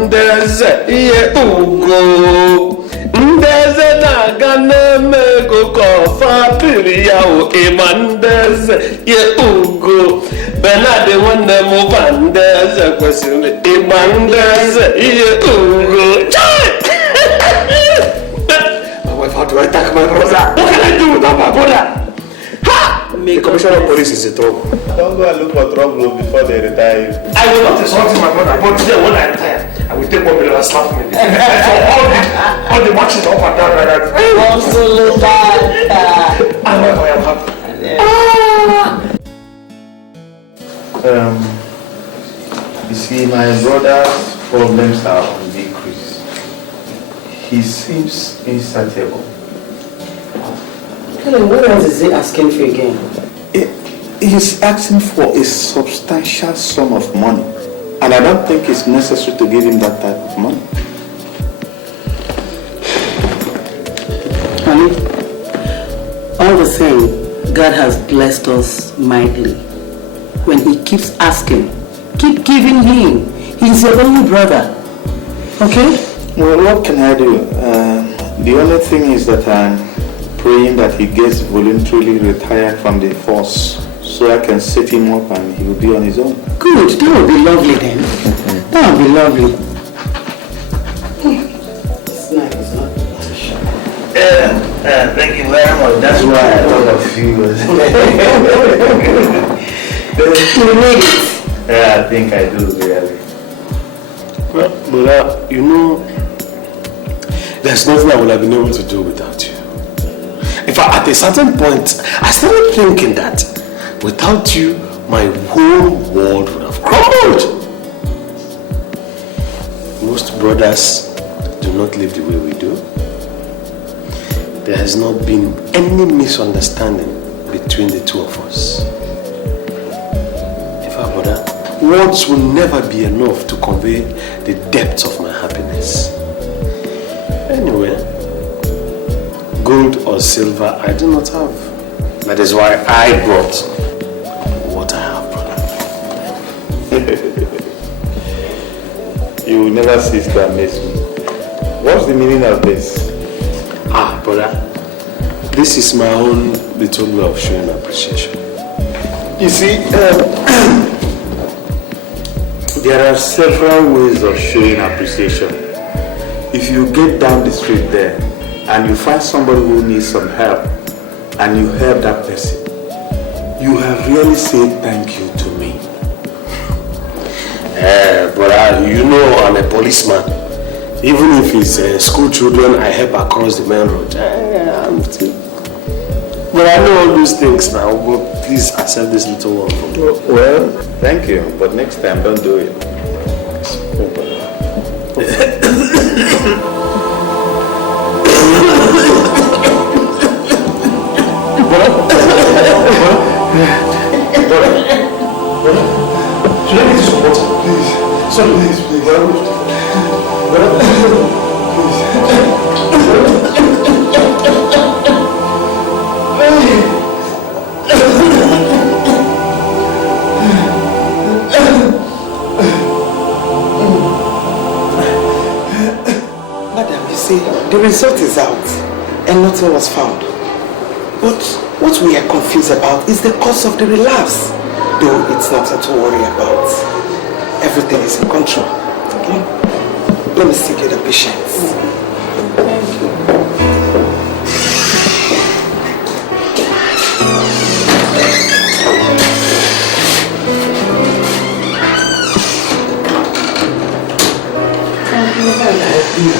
Imandeze ye ugo. Ndeze na gane mego kofa piriya o. Imandeze ye ugo. Benade wande mo bandeze kwesile. Imandeze ye ugo. My wife, how do I attack my brother? What can I do without my brother? Ha! The commissioner of police is in trouble. Don't go and look for trouble before they retire you. I will not insult my brother, but today when I retire, I will take 1 million and slap him in the face. So all the matches up and down like that. Absolutely bad. I am happy. You see, my brother's problems are on decrease. He seems insatiable. What else is he asking for again? He's asking for a substantial sum of money. And I don't think it's necessary to give him that type of money. Honey, all the same, God has blessed us mightily. When he keeps asking, keep giving him. He's your only brother. Okay? Well, what can I do? The only thing is that I'm praying that he gets voluntarily retired from the force so I can set him up and he will be on his own. Good, that would be lovely then. That would be lovely. It's nice, it's not a shock. Thank you very much. That's why I thought of you. You need it. Yeah, I think I do, really. Well, brother, you know, there's nothing I would have been able to do without you. In fact, at a certain point, I started thinking that without you, my whole world would have crumbled. Most brothers do not live the way we do. There has not been any misunderstanding between the two of us. In fact, brother, words will never be enough to convey the depth of my happiness. Anyway, gold or silver I do not have. That is why I brought what I have, brother. You will never cease to amaze me. What's the meaning of this? Ah, brother, this is my own little way of showing appreciation. You see, there are several ways of showing appreciation. If you get down the street there and you find somebody who needs some help and you help that person, you have really said thank you to me. Brother, you know I'm a policeman. Even if it's school children I help across the main road. I'm still... But I know all those things now, but please accept this little one from me. Well, thank you, but next time don't do it. Should I get you some water? Please. Sorry, please. Madam, you see, the result is out and nothing was found. But what we are confused about is the cause of the relapse. Though it's nothing to worry about. Everything is in control. Okay? Let me see the patients. Thank you.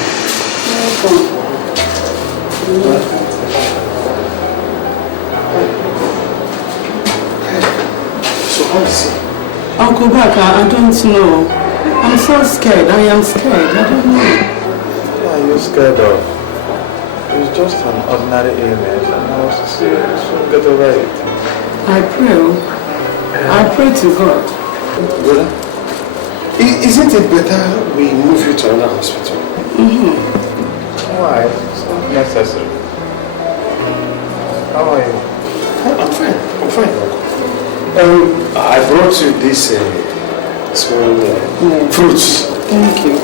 So how is it? Uncle Baka, I don't know. I'm so scared. I am scared. I don't know. What are you scared of? It's just an ordinary illness and I was serious. So get over it. I pray to God. Brother, isn't it better we move you to another hospital? Why? It's not necessary. How are you? I'm fine. I brought you this small fruits. Thank you.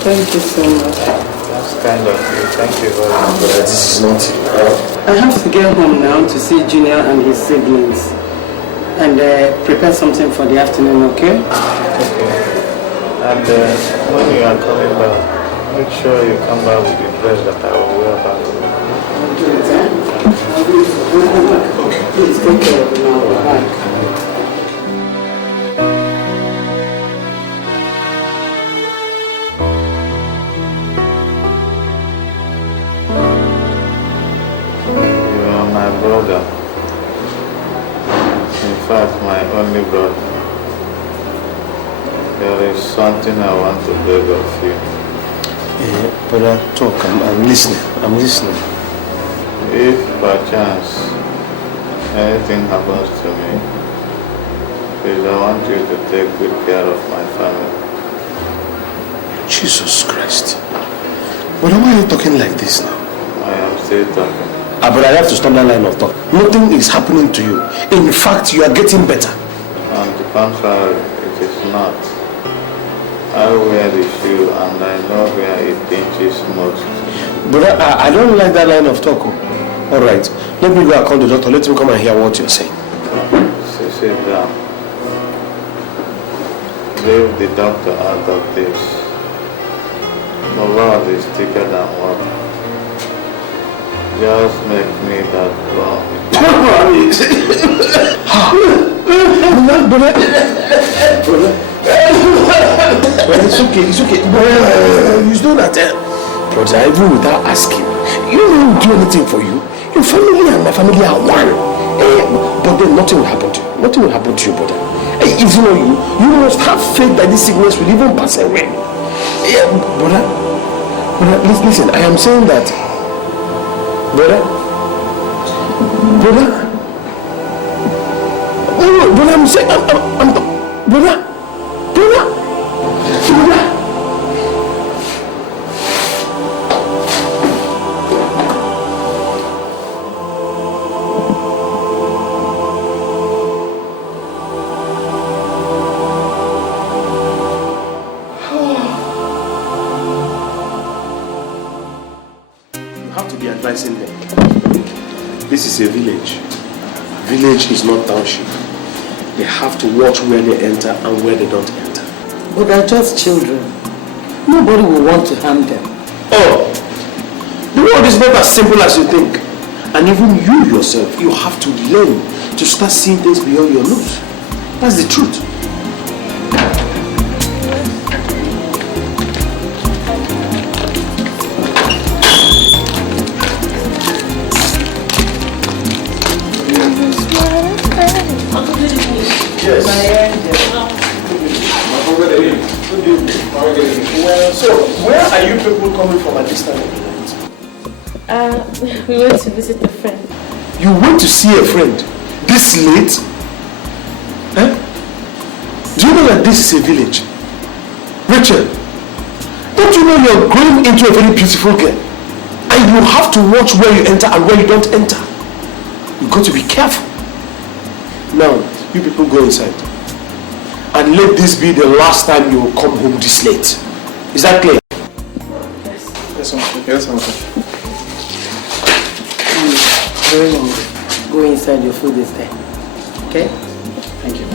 Thank you so much. That's kind of you. Thank you very much. But this is not it. I have to get home now to see Junior and his siblings and prepare something for the afternoon, okay? Okay. And when you are coming back, make sure you come back with the dress that I will wear back. I'll do it, eh? I'll do it. Okay. Please take care of it now. Bye. My brother, in fact my only brother. There is something I want to beg of you. Brother, talk. I'm listening. I'm listening. If by chance anything happens to me, please I want you to take good care of my family. Jesus Christ. Brother, why are you talking like this now? I am still talking. But I have to stop that line of talk. Nothing is happening to you. In fact, you are getting better. On the contrary, it is not. I wear the shoe and I know where it pinches most. But I don't like that line of talk. Alright, let me go and call the doctor. Let him come and hear what you're saying. Sit down. Leave the doctor out of this. The Lord is thicker than water. Just make me that wrong. Well, it's okay. You know that, brother, even without asking, you don't do anything for you. Your family and my family are one. But then nothing will happen to you. Nothing will happen to you, brother. If you know you must have faith that this sickness will even pass away. Brother, listen, I am saying that. Brother, I'm saying, brother. You have to be advising them. This is a village. Village is not township. They have to watch where they enter and where they don't enter. But they're just children. Nobody will want to harm them. Oh, the world is not as simple as you think. And even you yourself, you have to learn to start seeing things beyond your nose. That's the truth. So, where are you people coming from at this time of the night? We went to visit a friend. You went to see a friend this late? Do you know that this is a village? Rachel, don't you know you're growing into a very beautiful girl? And you have to watch where you enter and where you don't enter. You've got to be careful. Now, you people go inside. And let this be the last time you will come home this late. Is that clear? Yes. Yes, uncle. Yes, uncle. Very long. Go inside, your food is there. Okay? Thank you.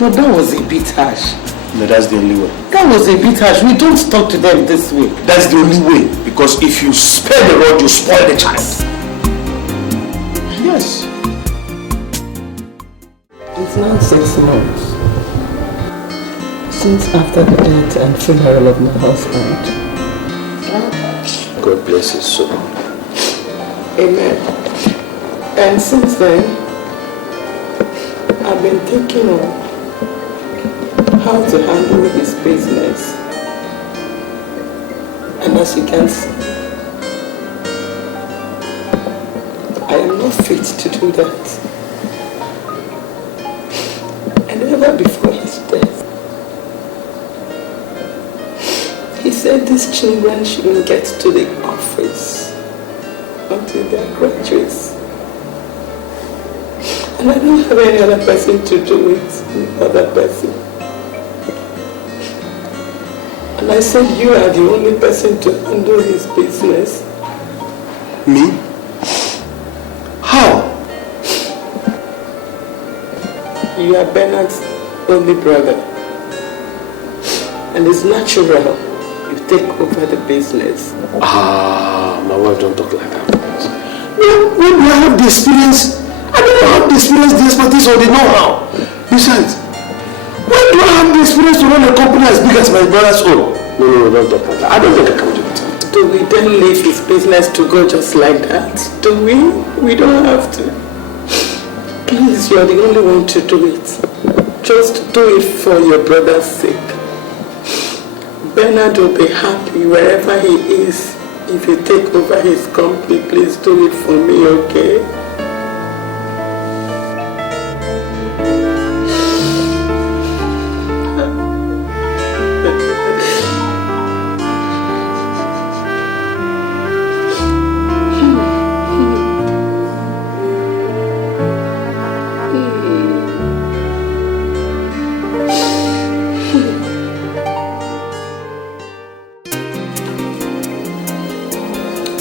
But that was a bit harsh. No, that's the only way. That was a bit harsh. We don't talk to them this way. That's the only way. Because if you spare the rod, you spoil the child. Yes. It's now 6 months since after the death and funeral of my husband. God bless his soul. Amen. And since then, I've been thinking of how to handle his business. And as you can see, I am not fit to do that. And ever before his death, he said these children shouldn't get to the office until they are graduates. And I don't have any other person to do it, other person. And I said you are the only person to handle his business. Me? How? You are Bernard's only brother. And it's natural you take over the business. My wife don't talk like that. When do I have the experience? I don't have the experience, the expertise, or the know-how. Besides, when do I have the experience to run a company as big as my brother's own? No, don't talk like that. I don't think I can do it. Do we then leave his business to go just like that? Do we? We don't have to. Please, you're the only one to do it. Just do it for your brother's sake. Bernard will be happy wherever he is. If you take over his company, please do it for me, okay?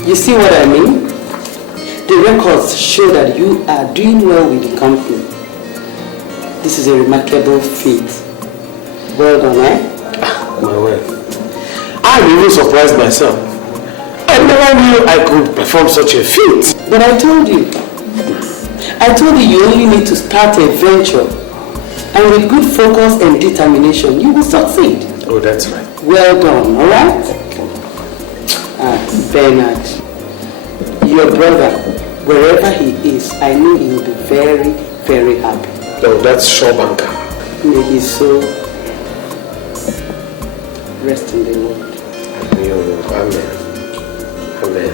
You see what I mean? The records show that you are doing well with the company. This is a remarkable feat. Well done, eh? My wife. I'm even surprised myself. I never knew I could perform such a feat. But I told you you only need to start a venture. And with good focus and determination, you will succeed. Oh, that's right. Well done, alright? Bernard, your brother, wherever he is, I know he will be very, very happy. Oh, that's sure, banker. May his soul rest in the Lord. Amen. Amen.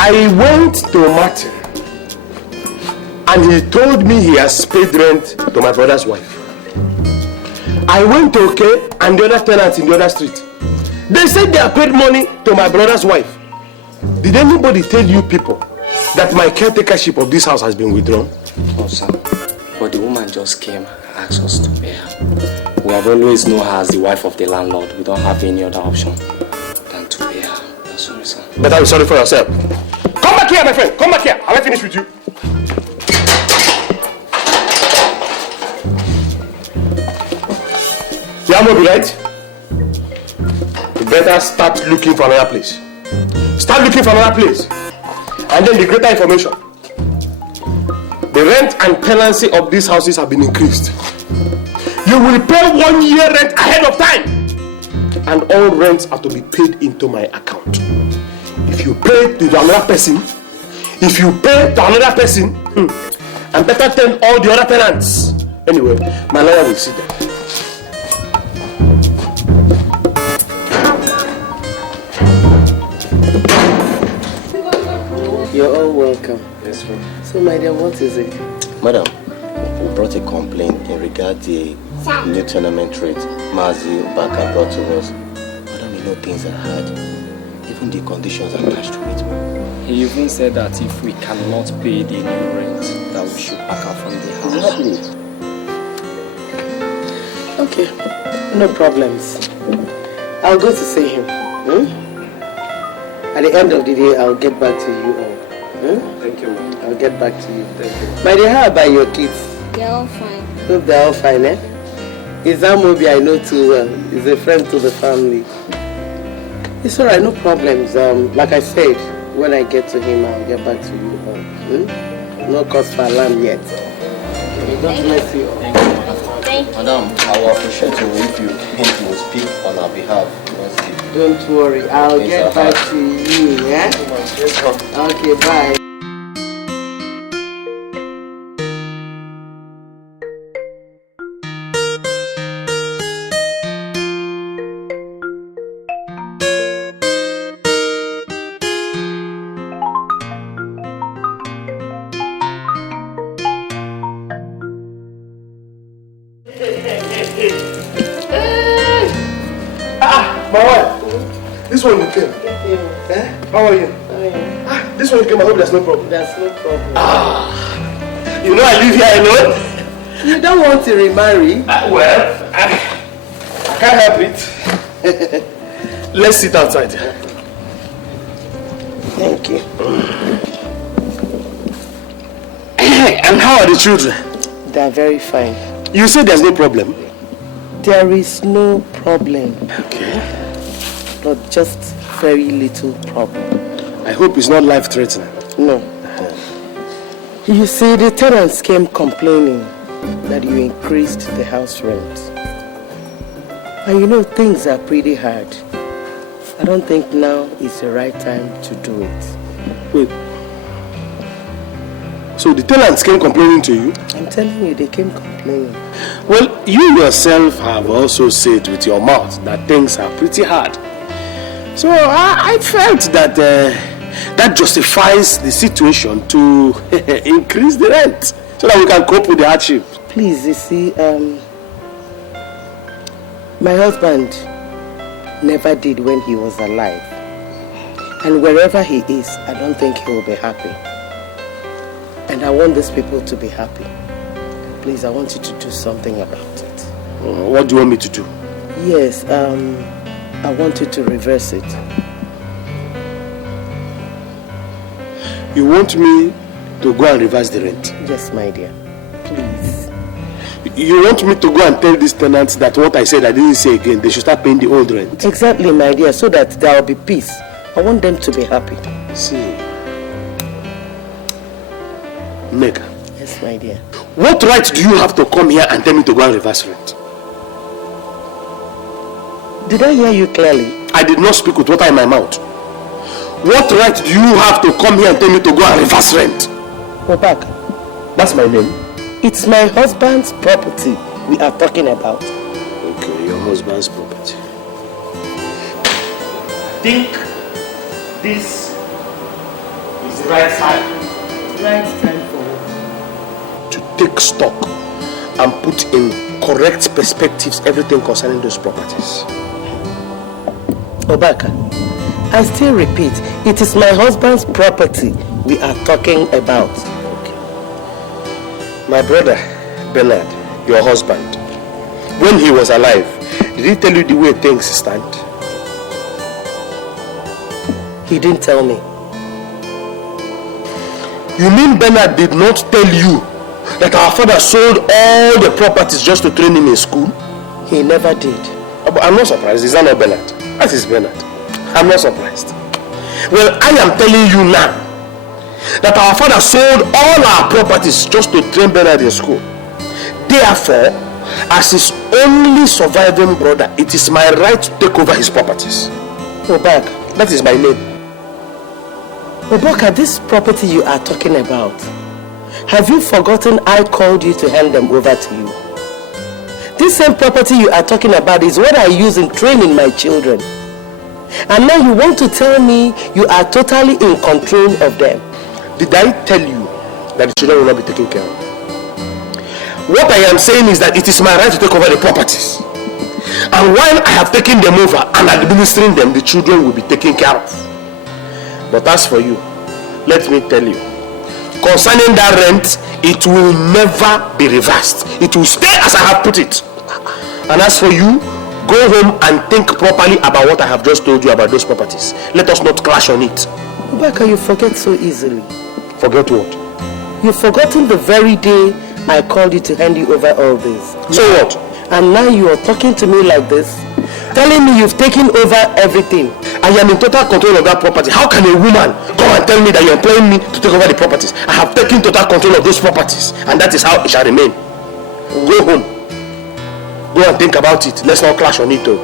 I went to Martin and he told me he has paid rent to my brother's wife. I went to OK and the other tenants in the other street. They said they have paid money to my brother's wife. Did anybody tell you people that my caretakership of this house has been withdrawn? Oh, sir. But the woman just came and asked us to pay her. We have always known her as the wife of the landlord. We don't have any other option than to pay her. I'm sorry, sir. Better be sorry for yourself. Come back here, my friend. Come back here. Have I finished with you? Yeah, Moby, right? You better start looking for another place. Start looking for another place. And then the greater information. The rent and tenancy of these houses have been increased. You will pay 1 year rent ahead of time. And all rents are to be paid into my account. If you pay to another person, and better tell all the other tenants. Anyway, my lawyer will sit there. You're all welcome. Yes, sir. So, my dear, what is it? Madam, we brought a complaint in regard to a new tenement rate Mazi Baka brought to us. Madam, you know things are hard. Even the conditions attached to it. He even said that if we cannot pay the new rent, that we should pack out from the house. Okay, no problems. I'll go to see him. At the end of the day, I'll get back to you all. Thank you, ma'am. I'll get back to you. Thank you. My dear, how about your kids? They're all fine. Hope they're all fine, eh? Is that Moby I know too well? He's a friend to the family. It's alright, no problems. Like I said, when I get to him, I'll get back to you all. No cause for alarm yet. God bless you all. Thank you. Madam, I will appreciate you if you think you will speak on our behalf. Don't worry, I'll get back to you, yeah? Okay, bye. This one you came. Eh? How are you? Ah, this one you came. I hope there's no problem. There's no problem. Ah, you know I live here alone. You don't want to remarry? Well, I can't help it. Let's sit outside. Thank you. And how are the children? They are very fine. You say there's no problem? There is no problem. Okay. But just very little problem. I hope it's not life-threatening. No. You see, the tenants came complaining that you increased the house rent. And you know, things are pretty hard. I don't think now is the right time to do it. Wait. So the tenants came complaining to you? I'm telling you, they came complaining. Well, you yourself have also said with your mouth that things are pretty hard. So I felt that that justifies the situation to increase the rent so that we can cope with the hardship. Please, you see, my husband never did when he was alive. And wherever he is, I don't think he will be happy. And I want these people to be happy. Please, I want you to do something about it. What do you want me to do? Yes, I want you to reverse it. You want me to go and reverse the rent? Yes, my dear. Please. You want me to go and tell these tenants that what I said I didn't say again, they should start paying the old rent? Exactly, my dear, so that there will be peace. I want them to be happy. See, Nega. Yes, my dear. What right do you have to come here and tell me to go and reverse rent? Did I hear you clearly? I did not speak with water in my mouth. What right do you have to come here and tell me to go and reverse rent? Obak. That's my name. It's my husband's property we are talking about. Okay, your husband's property. I think this is the right time. Right time for what? To take stock and put in correct perspectives everything concerning those properties. Obaka, I still repeat, it is my husband's property we are talking about. Okay. My brother, Bernard, your husband, when he was alive, did he tell you the way things stand? He didn't tell me. You mean Bernard did not tell you that our father sold all the properties just to train him in school? He never did. But I'm not surprised. Is that not Bernard? That is Bernard. I'm not surprised. Well, I am telling you now that our father sold all our properties just to train Bernard in school. Therefore, as his only surviving brother, it is my right to take over his properties. Obak, that is my name. Obaka, this property you are talking about, have you forgotten I called you to hand them over to you? This same property you are talking about is what I use in training my children. And now you want to tell me you are totally in control of them. Did I tell you that the children will not be taken care of? What I am saying is that it is my right to take over the properties. And while I have taken them over and administering them, the children will be taken care of. But as for you, let me tell you, concerning that rent, it will never be reversed. It will stay as I have put it. And as for you, go home and think properly about what I have just told you about those properties. Let us not clash on it. Obaka, you forget so easily. Forget what? You've forgotten the very day I called you to hand you over all this. So what? And now you are talking to me like this, telling me you've taken over everything. I am in total control of that property. How can a woman come and tell me that you're employing me to take over the properties? I have taken total control of those properties, and that is how it shall remain. Go home. Go and think about it. Let's not clash on it though.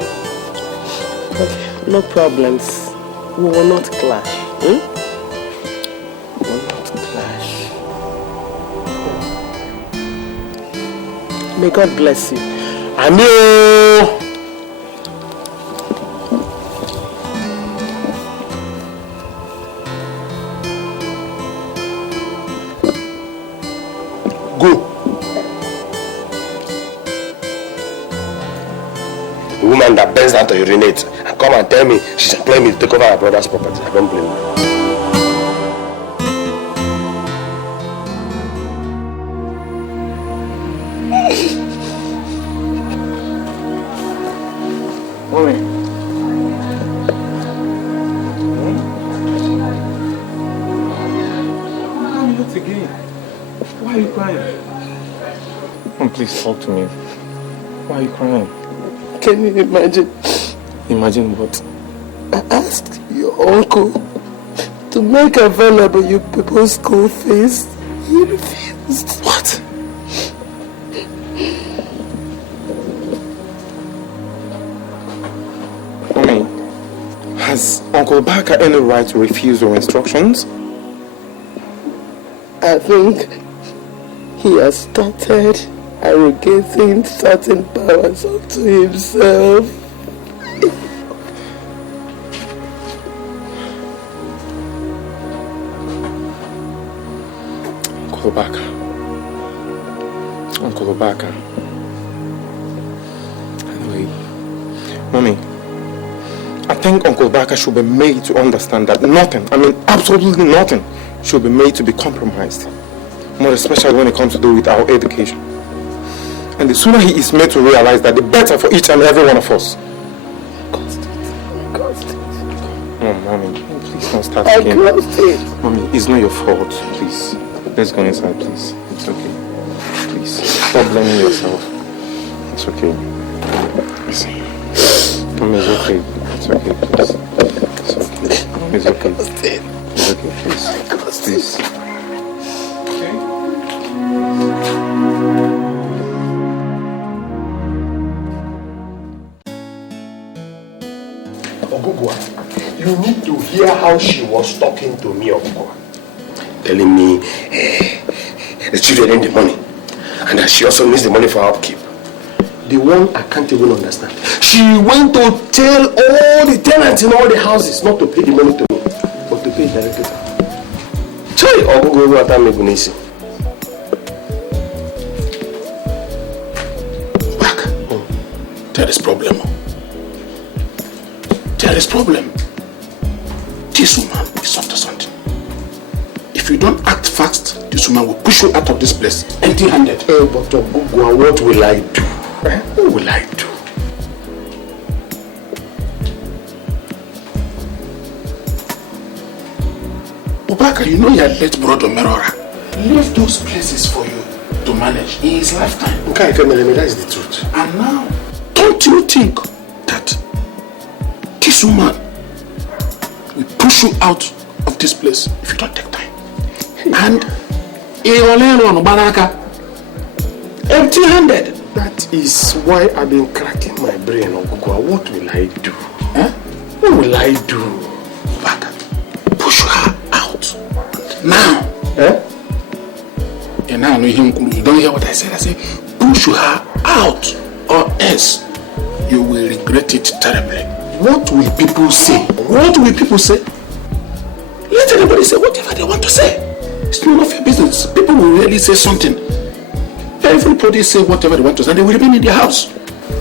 Okay, no problems. We will not clash. We will not clash. May God bless you. Amen. Go. The woman that bends down to urinate come and tell me she's employing me to take over her brother's property. I don't blame her. Mommy. Mommy, not again. Why are you crying? Mom, please talk to me. Why are you crying? Can you imagine? Imagine what? I asked your uncle to make available you people's school fees. He refused. What? Mommy, has Uncle Baka any right to refuse your instructions? I think he has started arrogating certain powers onto himself. Uncle Baka. Anyway, Mommy, I think Uncle Baka should be made to understand that nothing, I mean absolutely nothing, should be made to be compromised. More especially when it comes to do with our education. And the sooner he is made to realize that, the better for each and every one of us. Oh, Mommy, please don't start again. Mommy, it's not your fault, please. Let's go inside, please. It's okay. Please, stop blaming yourself. It's okay. Listen. Mommy, it's okay. It's okay, please. It's okay. Mommy, it's okay. It's okay, please. Please. Ogugwa, you need to hear how she was talking to me, Ogugwa. Telling me the children need the money, and that she also needs the money for her upkeep. The one I can't even understand. She went to tell all the tenants in all the houses not to pay the money to me, but to pay directly to her. Chai, Ogugwa, what I'm making easy. Back. There is problem. There is problem. This woman is up to something. If you don't act fast, this woman will push you out of this place empty-handed. But Ogugwa, what will I do? What will I do? Obaka, you know your late brother Merora left those places for you to manage in his lifetime. Okay, that is the truth. And now, don't you think that this woman will push you out of this place if you don't take time? And empty-handed. That is why I've been cracking my brain, Ogugwa. What will I do? What will I do? Back. Push her out. Now. And now you don't hear what I said. I said, push her out, or else you will regret it terribly. What will people say? What will people say? Let everybody say whatever they want to say. It's none of your business. People will really say something. Everybody say whatever they want to say, and they will remain in their house.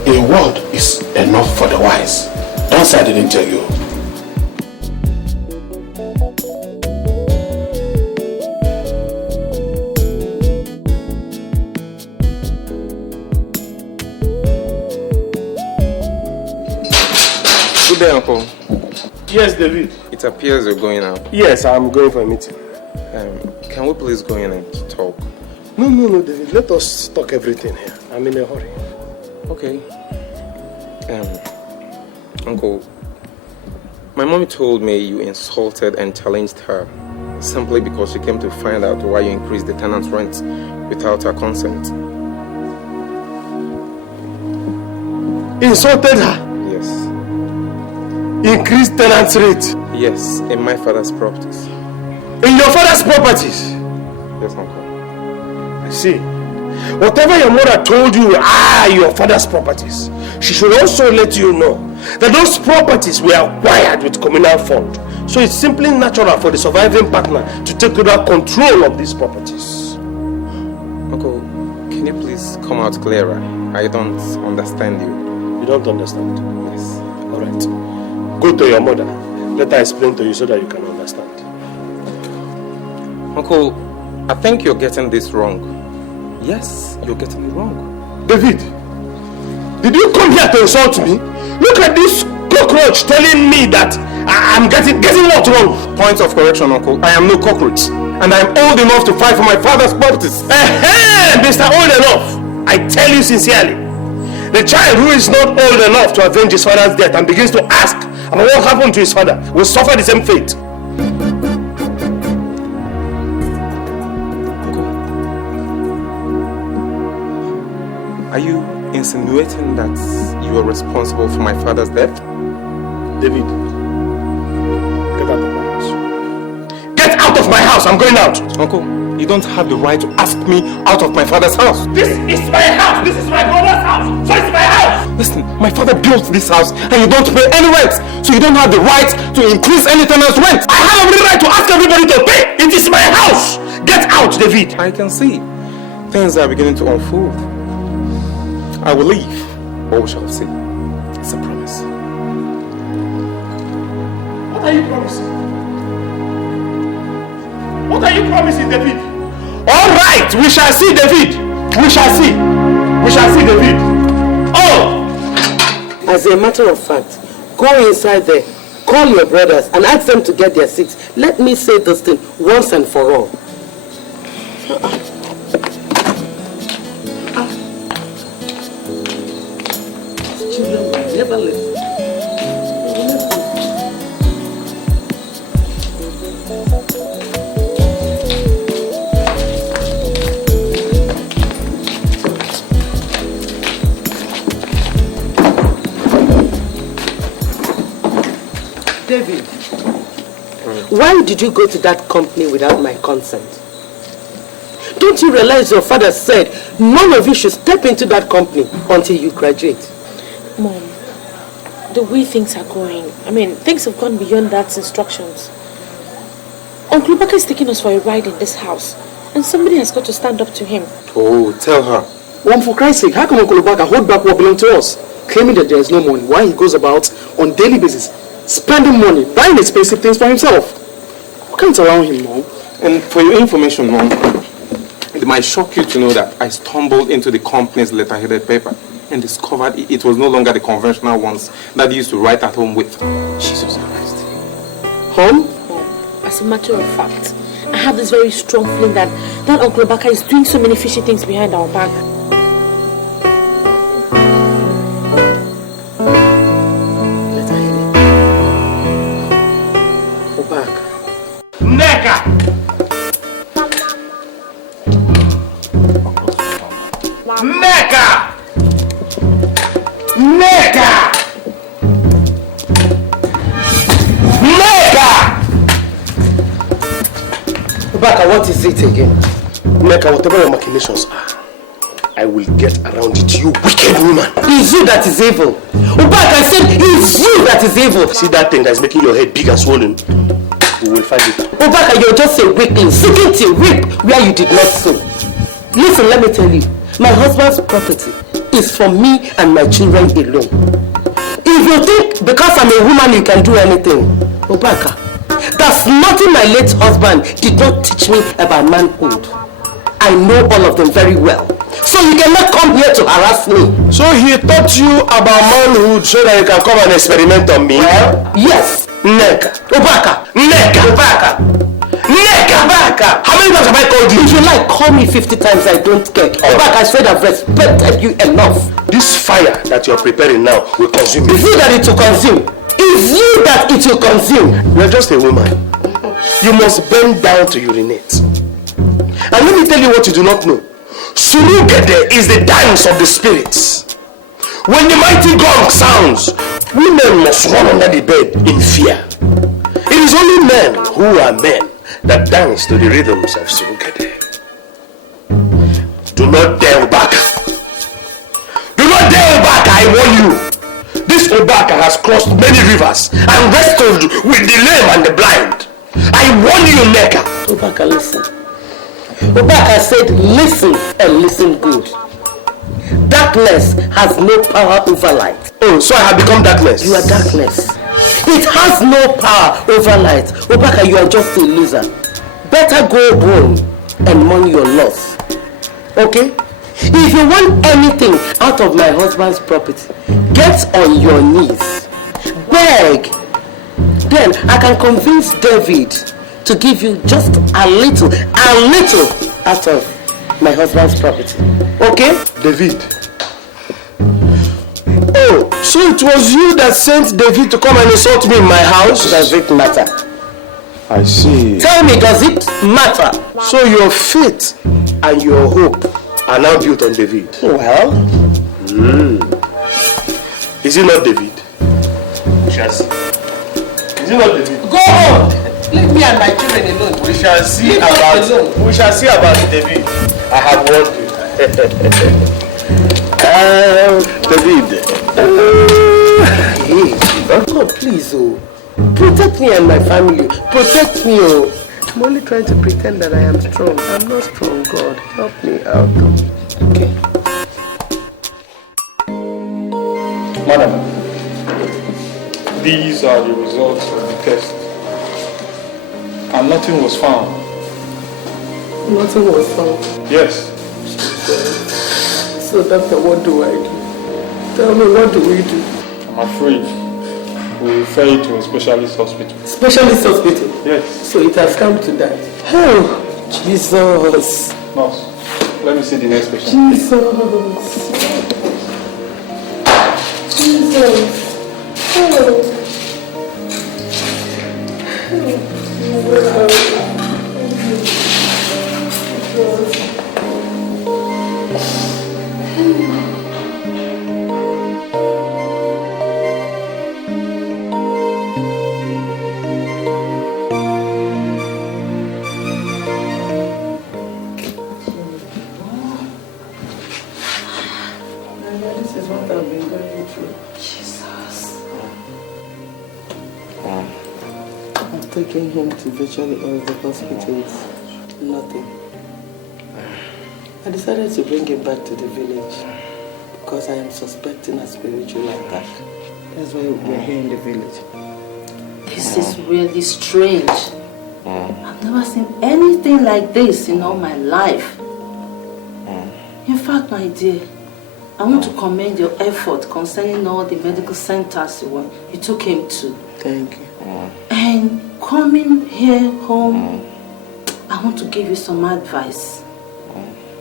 A word is enough for the wise. Don't say I didn't tell you. Good day, Uncle. Yes, David. It appears you're going out. Yes, I'm going for a meeting. Can we please go in and talk? No, David. Let us talk everything here. I'm in a hurry. Okay. Uncle, my mommy told me you insulted and challenged her simply because she came to find out why you increased the tenant's rent without her consent. Insulted her? Yes. Increased tenant's rate? Yes, in my father's properties. In your father's properties? Yes, Uncle. I see. Whatever your mother told you are your father's properties, she should also let you know that those properties were acquired with communal fund. So it's simply natural for the surviving partner to take over control of these properties. Uncle, can you please come out clearer? I don't understand you. You don't understand? Yes. Alright. Go to your mother. Let her explain to you so that you can understand. Uncle, I think you're getting this wrong. Yes, you're getting it wrong. David, did you come here to insult me? Look at this cockroach telling me that I'm getting what wrong? Point of correction, Uncle. I am no cockroach. And I am old enough to fight for my father's properties. Mr. Old Enough, I tell you sincerely, the child who is not old enough to avenge his father's death and begins to ask about what happened to his father will suffer the same fate. Are you insinuating that you are responsible for my father's death? David, get out of my house. Get out of my house! I'm going out! Uncle, you don't have the right to ask me out of my father's house. This is my house! This is my brother's house! So it's my house! Listen, my father built this house and you don't pay any rent. So you don't have the right to increase any tenant's rent. I have every right to ask everybody to pay! It is my house! Get out, David! I can see. Things are beginning to unfold. I will leave, but we shall see. It's a promise. What are you promising? What are you promising, David? All right, we shall see, David. We shall see. We shall see, David. Oh! As a matter of fact, go inside there, call your brothers and ask them to get their seats. Let me say this thing once and for all. Children will never listen. David, why did you go to that company without my consent? Don't you realize your father said none of you should step into that company until you graduate? Mom, the way things are going, things have gone beyond Dad's instructions. Uncle Baka is taking us for a ride in this house, and somebody has got to stand up to him. Oh, tell her. Mom, for Christ's sake, how come Uncle Baka hold back what belongs to us? Claiming that there is no money, while he goes about on a daily basis, spending money, buying expensive things for himself. We can't allow him, Mom. And for your information, Mom, it might shock you to know that I stumbled into the company's letterheaded paper and discovered it was no longer the conventional ones that he used to write at home with. Jesus Christ. Home? Mom, as a matter of fact, I have this very strong feeling that Uncle Baka is doing so many fishy things behind our back. What is it again? Neka, whatever your machinations are, I will get around it, you wicked woman. It's you that is evil. Ubaka, I said it's you that is evil. See that thing that is making your head big and swollen? We will find it out. Ubaka, you're just a weakling, seeking to reap where you did not sow. Listen, let me tell you, my husband's property is for me and my children alone. If you think because I'm a woman you can do anything, Ubaka, there's nothing my late husband did not teach me about manhood. I know all of them very well. So you cannot come here to harass me. So he taught you about manhood so that you can come and experiment on me? Well, yes. Neka. Ubaka. Neka. Ubaka. Neka. Ubaka. How many times have I called you? If you like, call me 50 times, I don't care. Ubaka, I said I've respected you enough. This fire that you're preparing now will consume you. It's you that it will consume. It's you that it will consume. You're just a woman. You must bend down to urinate. And let me tell you what you do not know. Surugede is the dance of the spirits. When the mighty gong sounds, women must run under the bed in fear. It is only men who are men that dance to the rhythms of Surugede. Do not dare back. Do not dare back, I warn you. This Obaka has crossed many rivers and wrestled with the lame and the blind. I warn you, Neka. Obaka, listen. Obaka said, listen and listen good. Darkness has no power over light. Oh, so I have become darkness? You are darkness. It has no power over light. Obaka, you are just a loser. Better go home and mourn your loss. Okay? If you want anything out of my husband's property, get on your knees. Beg. Then I can convince David to give you just a little out of my husband's property. Okay? David. Oh, so it was you that sent David to come and insult me in my house? Does it matter? I see. Tell me, does it matter? So your faith and your hope are now built on David? Well? Is it not David? We shall see. Is it not David? Go on! Leave me and my children alone. We shall see about David. I have warned you. David. Hey, God, please, oh. Protect me and my family. Protect me, oh. I'm only trying to pretend that I am strong. I'm not strong, God. Help me out. Okay. Madam, these are the results of the test. And nothing was found. Nothing was found? Yes. So, doctor, what do I do? Tell me, what do we do? I'm afraid we refer you to a specialist hospital. Specialist hospital? Yes. So it has come to that. Oh, Jesus. Nurse, let me see the next patient. Jesus. Taking him to virtually all the hospitals. Nothing. I decided to bring him back to the village because I am suspecting a spiritual attack. That's why we're here in the village. This is really strange. I've never seen anything like this in all my life. In fact, my dear, I want to commend your effort concerning all the medical centers you took him to. Thank you. And coming here home, I want to give you some advice.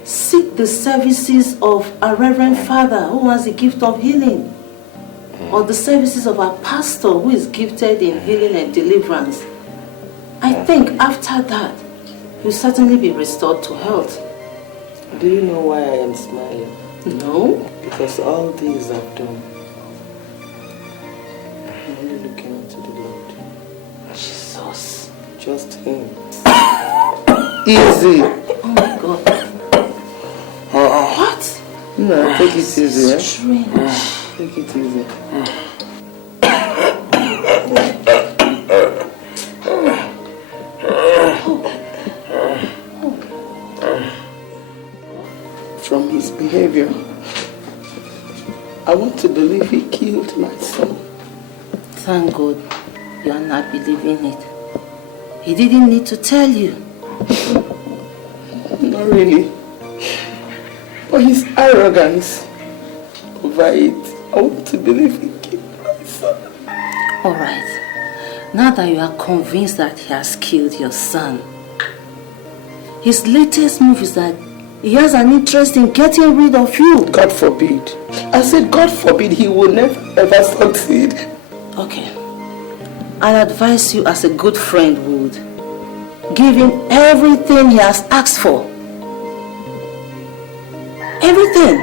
Seek the services of a reverend father who has the gift of healing, or the services of a pastor who is gifted in healing and deliverance. I think after that, you'll certainly be restored to health. Do you know why I am smiling? No. Because all these I've done, I'm only looking unto the Lord. Jesus. Just him. Easy. Oh my God. What? No, take it easy. Strange. Take it easy. From his behavior, I want to believe he killed my son. Thank God you are not believing it. He didn't need to tell you. Not really. But his arrogance over it, I want to believe he killed my son. Alright. Now that you are convinced that he has killed your son, his latest move is that he has an interest in getting rid of you. God forbid. I said God forbid, he will never ever succeed. Okay. I advise you as a good friend would. Give him everything he has asked for. Everything.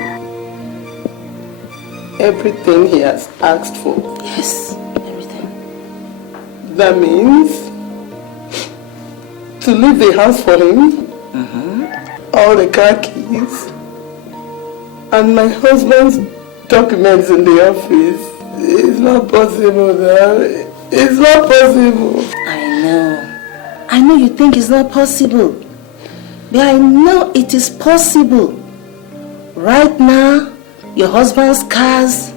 Everything he has asked for? Yes, everything. That means to leave the house for him, all the car keys, and my husband's documents in the office. It's not possible, Dad. It's not possible. I know you think it's not possible, but I know it is possible. Right now, your husband's cars,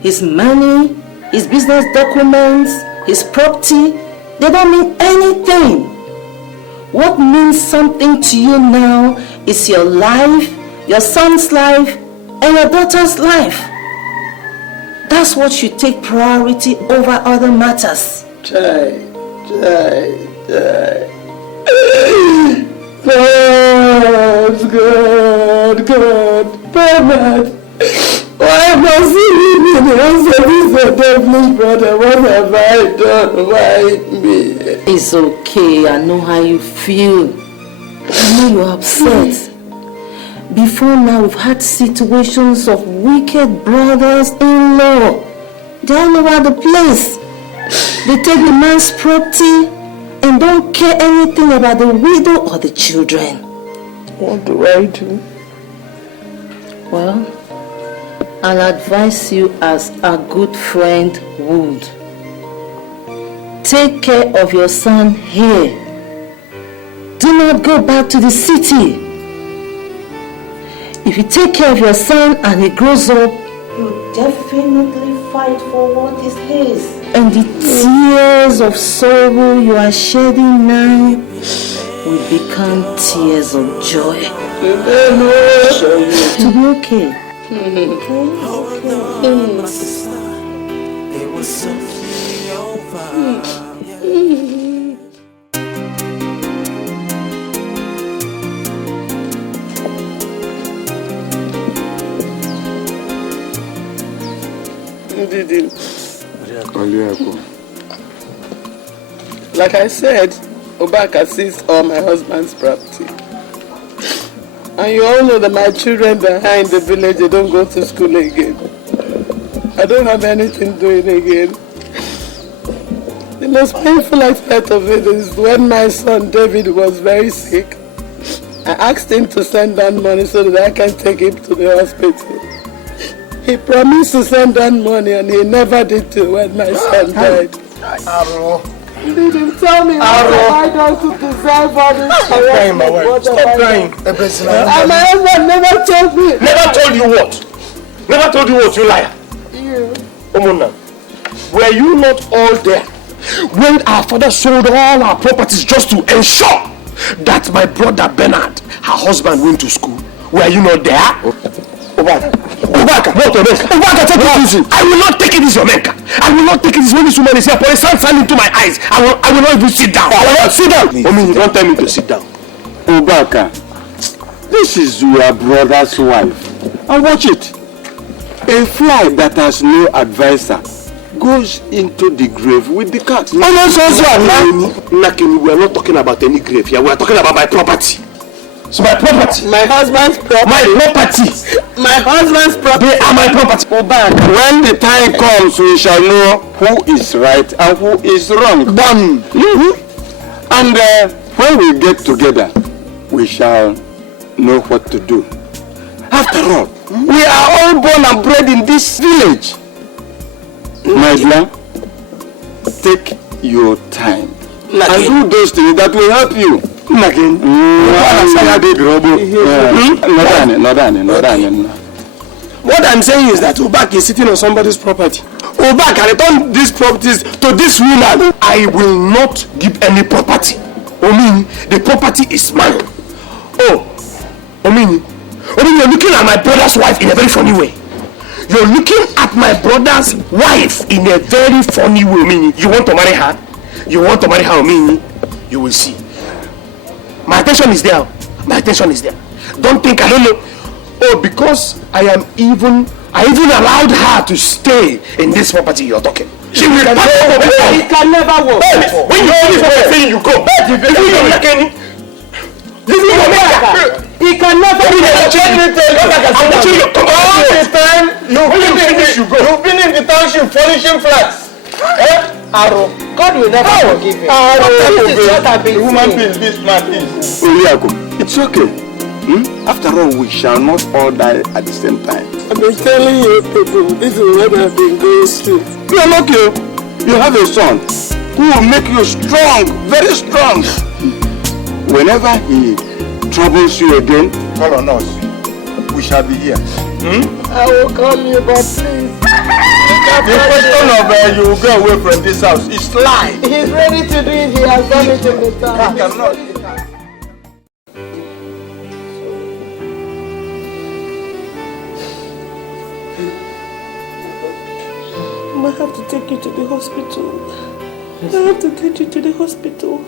his money, his business documents, his property, they don't mean anything. What means something to you now is your life, your son's life, and your daughter's life. That's what should take priority over other matters. God, Bernard, why must you leave me in the hands of this devilish brother? What have I done? Why me? It's okay, I know how you feel. I know you're upset. Before now, we've had situations of wicked brothers-in-law. They're all over the place. They take the man's property and don't care anything about the widow or the children. What do I do? Well, I'll advise you as a good friend would. Take care of your son here. Do not go back to the city. If you take care of your son and he grows up, you'll definitely fight for what is his. And the tears of sorrow you are shedding now will become tears of joy. To be okay. It was simply over. Like I said, Obaka seized all my husband's property. And you all know that my children behind the village, they don't go to school again. I don't have anything doing again. The most painful aspect of it is when my son David was very sick, I asked him to send down money so that I can take him to the hospital. He promised to send down money and he never did till when my son died. He didn't tell me what I done to deserve all this. Stop crying, my wife. Stop crying. And my husband never told me. Never told you what? Never told you what, you liar? You. Omona, were you not all there when our father sold all our properties just to ensure that my brother Bernard, her husband, went to school? Were you not there? Obaka, take it easy. I will not take it easy, Omenka. I will not take it easy when this woman is here. For a sun into my eyes. I will not even sit down. I will not sit down. Omi, you don't tell me to sit down. Obaka, this is your brother's wife. And watch it. A fly that has no advisor goes into the grave with the cat. We are not talking about any grave here. We are talking about my property. So my property. My husband's property. My property. My husband's property. They are my property. Obaka, when the time comes, we shall know who is right and who is wrong. Done. And when we get together, we shall know what to do. After all, we are all born and bred in this village. My dear, take your time and do those things that will help you. What I'm saying is that Obaka is sitting on somebody's property. Obaka return these properties to this woman. I will not give any property. Omini, the property is mine. Oh, Omini, you're looking at my brother's wife in a very funny way. You're looking at my brother's wife in a very funny way, Omini. You want to marry her? You want to marry her, Omini? You will see. My attention is there. My attention is there. Don't think I don't know. Oh, because I even allowed her to stay in this property you're talking. She will pack up. It can never work. When you finish what you're saying, you go. He can never be all the time you've been in the township furnishing flats. Arrow. God will never forgive you. This is what I've been saying. Human being, this man is. It's okay. After all, we shall not all die at the same time. I've been telling you people, this is what I've been going through. You are lucky. You have a son who will make you strong, very strong. Whenever he troubles you again, call on us. We shall be here. I will call you, but please. The question of you will go away from this house is lie. He's ready to do it. He has done it in the town. I cannot. I have to take you to the hospital. Yes. I have to take you to the hospital.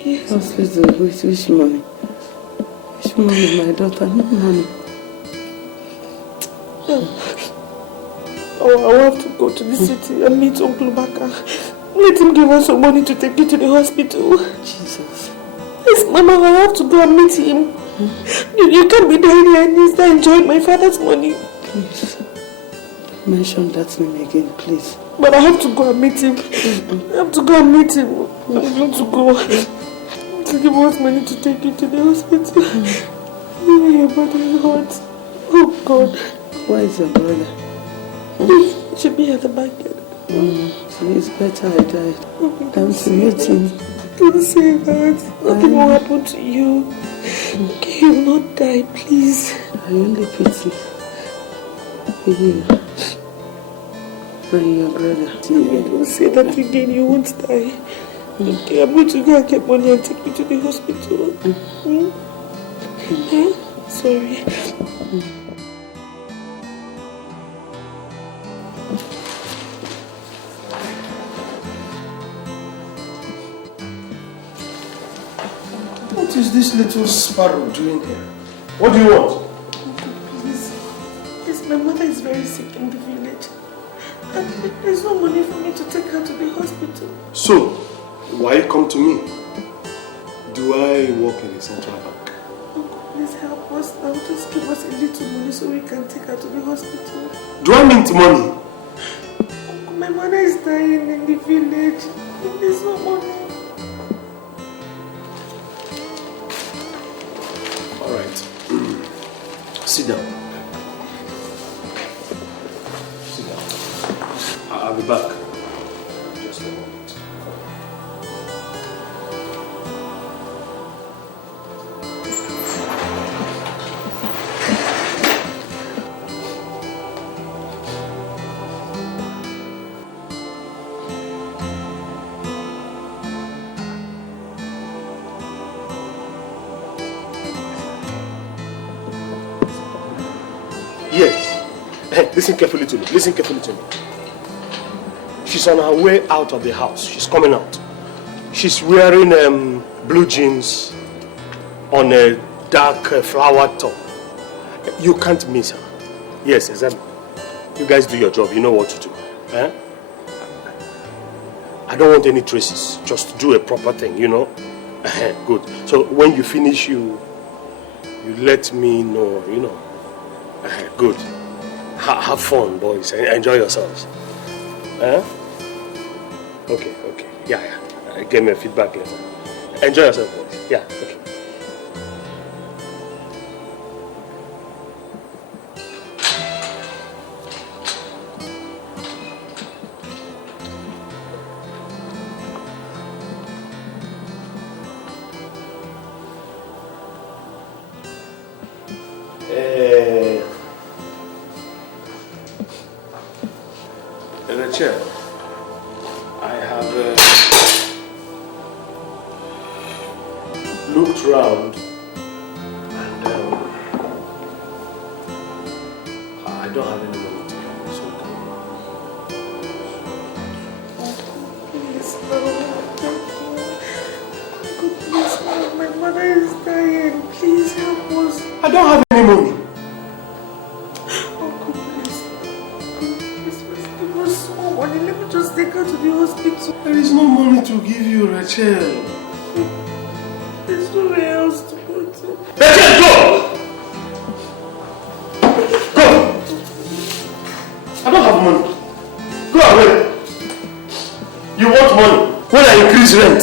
Yes. Hospital? Which money? Which money, my daughter? No money. Oh, I have to go to the city and meet Uncle Baka. Let him give us some money to take you to the hospital. Jesus. Yes, Mama, I have to go and meet him. You can't be dying here and start enjoying my father's money. Please. Mention that name again, please. But I have to go and meet him. I have to go and meet him. I'm going to go. To give us money to take you to the hospital. Your body is hot. Oh, God. Where is your brother? He should be at the back end. So it's better I died. Time to meet him. Don't say that. Nothing will happen to you. Okay, you will not die, please. I only pity you and your brother. Don't say that again, you won't die. Okay, I'm going to go and get money and take you to the hospital. Sorry. What is this little sparrow doing here? What do you want? Please. Yes, my mother is very sick in the village. And there's no money for me to take her to the hospital. So, why come to me? Do I work in a central bank? Uncle, please help us now. Just give us a little money so we can take her to the hospital. Do I mint money? Uncle, my mother is dying in the village. There's no money. Alright. Sit down. Sit down. I'll be back. Just a moment. Yes. Hey, listen carefully to me. Listen carefully to me. She's on her way out of the house. She's coming out. She's wearing blue jeans on a dark flower top. You can't miss her. Yes, exactly. You guys do your job. You know what to do. Eh? I don't want any traces. Just do a proper thing, you know? Good. So when you finish, you let me know, you know? Good. Have fun, boys. Enjoy yourselves. Huh? Okay. Yeah. Give me a feedback later. Enjoy yourself, boys. Yeah, okay. Rachel, I have looked round and I don't have any money to give you, so Please, no. Please, no. My mother is dying. Please help us. I don't have any money. Let me just take her to the hospital. There is no money to give you, Rachel. There's nowhere else to go to. Rachel, go! Go! I don't have money. Go away. You want money? When I increase rent,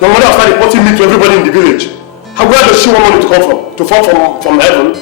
your mother will start reporting me to everybody in the village. Where does she want money to come from? To fall from heaven?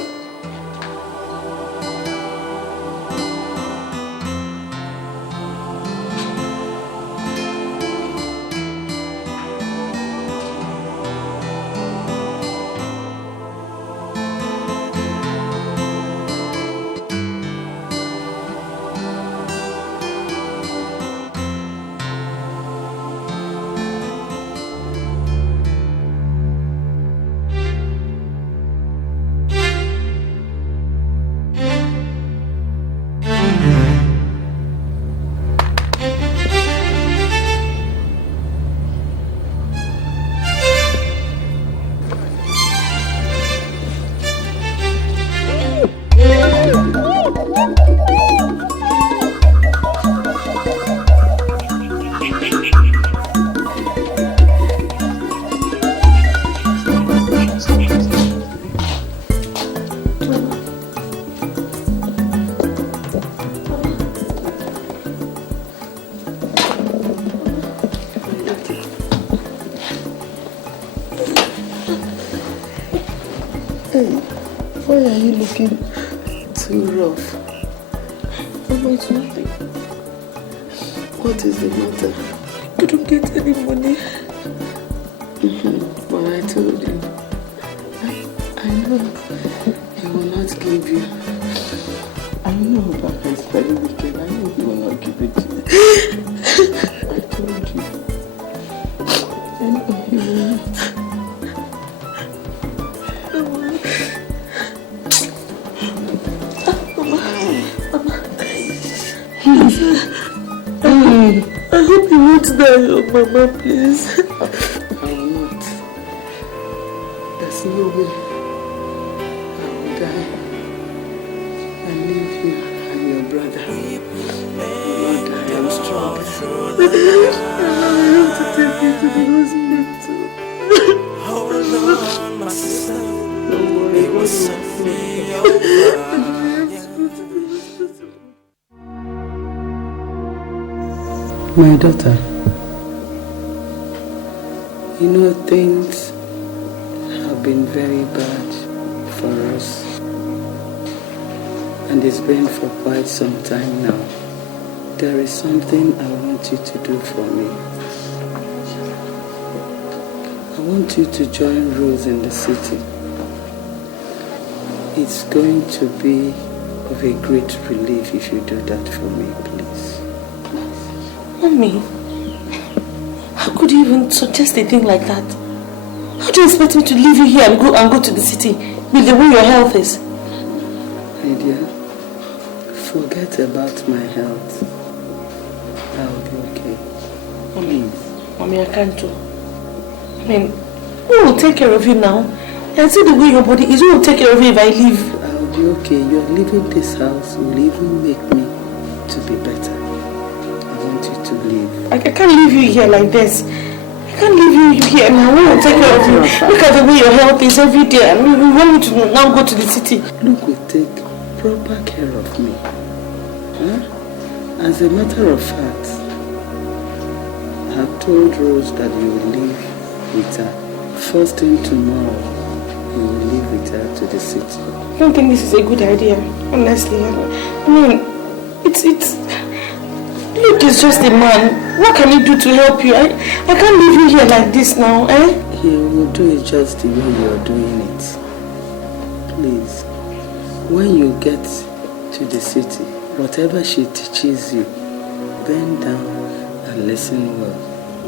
Hey, why are you looking too rough? Mama, it's nothing. What is the matter? I couldn't get any money. But I told you. I know he will not give you. I know Baba is very wicked. I know he will not give it to you. I told you. I know he will not. I hope you won't die, Mama, please. I will not. There's no way I will die and leave you and your brother. Lord, I am strong. I have to take you to the hospital. Hold on, my sister. Don't worry, it will soon be My daughter, you know things have been very bad for us, and it's been for quite some time now. There is something I want you to do for me. I want you to join Rose in the city. It's going to be of a great relief if you do that for me, please. Mommy, how could you even suggest a thing like that? How do you expect me to leave you here and go to the city with the way your health is? My dear, forget about my health. I'll be okay. Mommy, I can't do. I mean, who will take care of you now? And see the way your body is, who will take care of you if I leave? I'll be okay. You're leaving this house will even make me to be better. To leave. I can't leave you here like this. I can't leave you here now. We will take care of you. Look at the way your health is every day. And we want me to now go to the city. Luke will take proper care of me. Huh? As a matter of fact, I have told Rose that you will leave with her. First thing tomorrow, you will leave with her to the city. I don't think this is a good idea, honestly. I mean, it's Luke is just a man. What can he do to help you? I can't leave you here like this now, eh? He will do it just the way you're doing it. Please, when you get to the city, whatever she teaches you, bend down and listen well.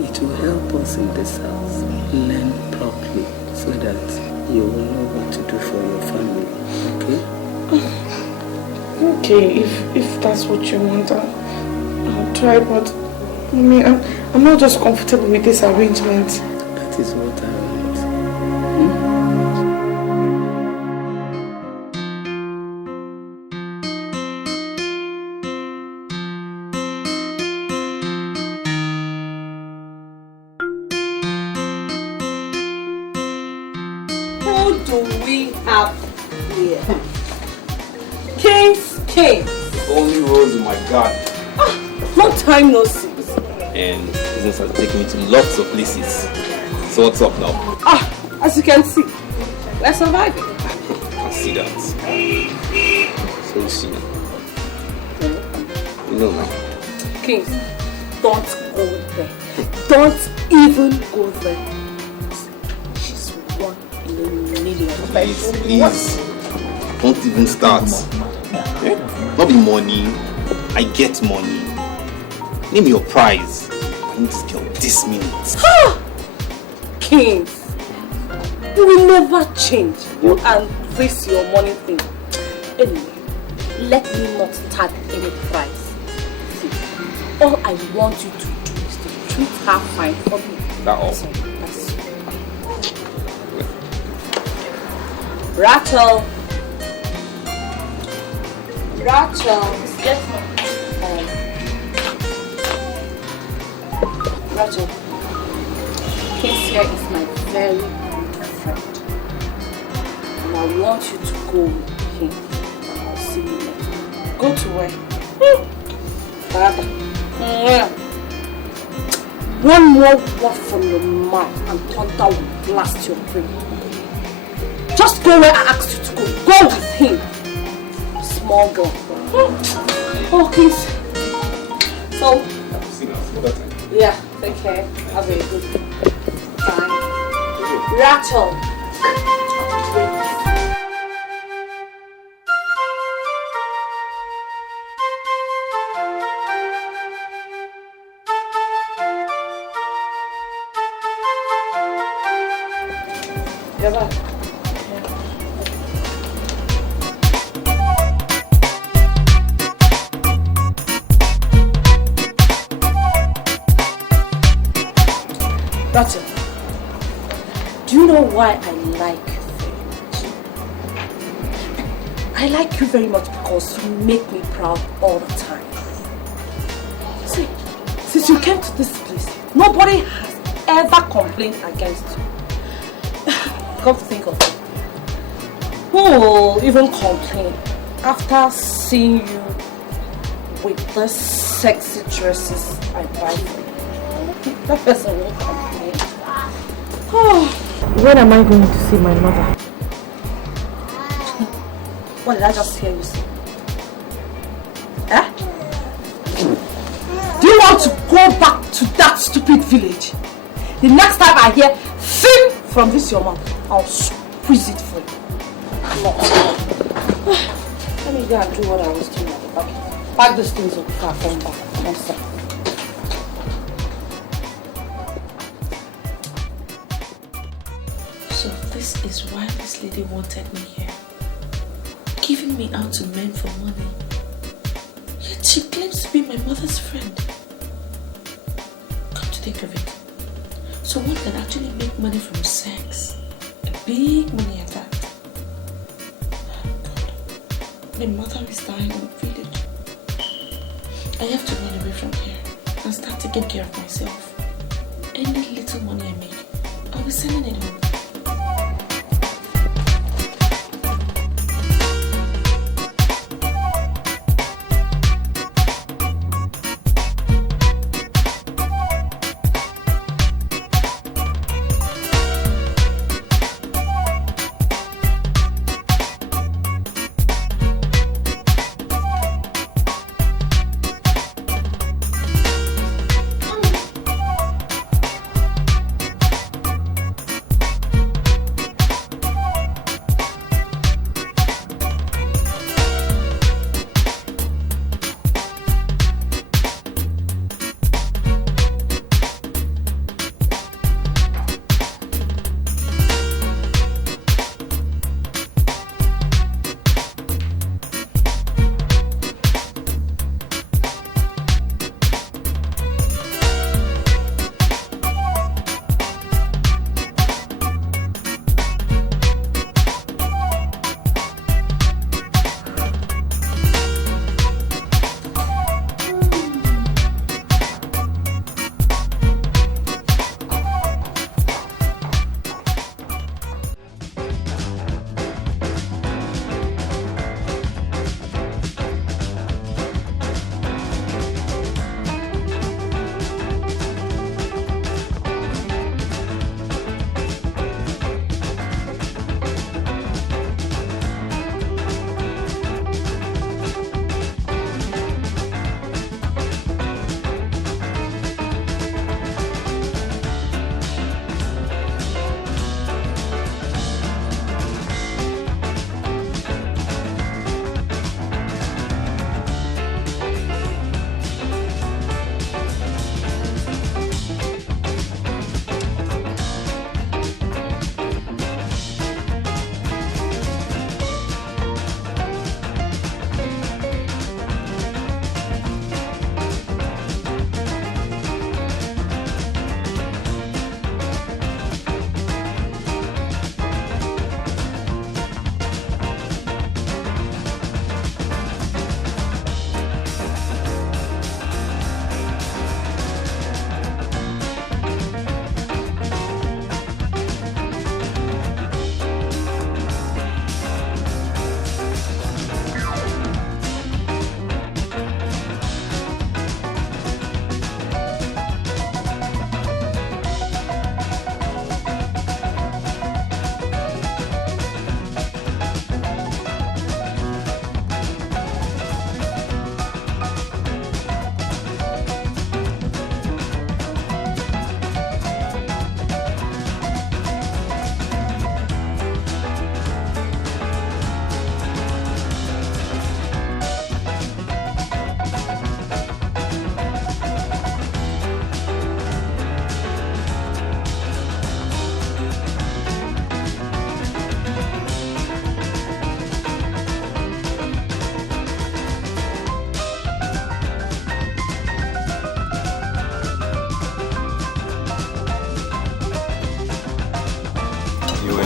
It will help us in this house. Learn properly so that you will know what to do for your family, okay? Okay, if that's what you want, I'll try, but I mean, I'm not just comfortable with this arrangement. That is what I want. Who do we have here? King's King. Only Rose in my garden. Long time no see. And business has taken me to lots of places. So what's up now? As you can see, we're surviving. I see that. So you see. You know now. Kings, don't go there. Don't even go there. She's 1 in a million. Please. Don't even start. Not be money. I get money. Name your prize. I need this girl this minute. Kings, you will never change. You and this your money thing. Anyway, let me not tag any price. See, all I want you to do is to treat her fine for me. That all? That's Rachel. Yes, ma'am. Rachel, Kesia is my very good friend. And I want you to go with him. I'll see you later. Go to where? One more word from your mouth and Tonto will blast your brain. Just go where I asked you to go. Go with him. Small girl. Oh, please. So, yeah, take care. Have a good time. Rattle. You're back. Rachel, do you know why I like you very much? I like you very much because you make me proud all the time. See, since you came to this place, nobody has ever complained against you. Come to think of it, who will even complain after seeing you with the sexy dresses I buy for you? That person will complain. Oh. When am I going to see my mother? What did I just hear you say? Eh? Do you want to go back to that stupid village? The next time I hear "Film" from this your mouth, I'll squeeze it for you. Let me go and do what I was doing at the back. Pack those things up before I come back. Yes, sir. So this is why this lady wanted me here. Giving me out to men for money. Yet she claims to be my mother's friend. Come to think of it. So one can actually make money from sex. A big money at that. God. My mother is dying in the village. I have to run away from here and start taking care of myself. Any little money I make, I'll be sending it home.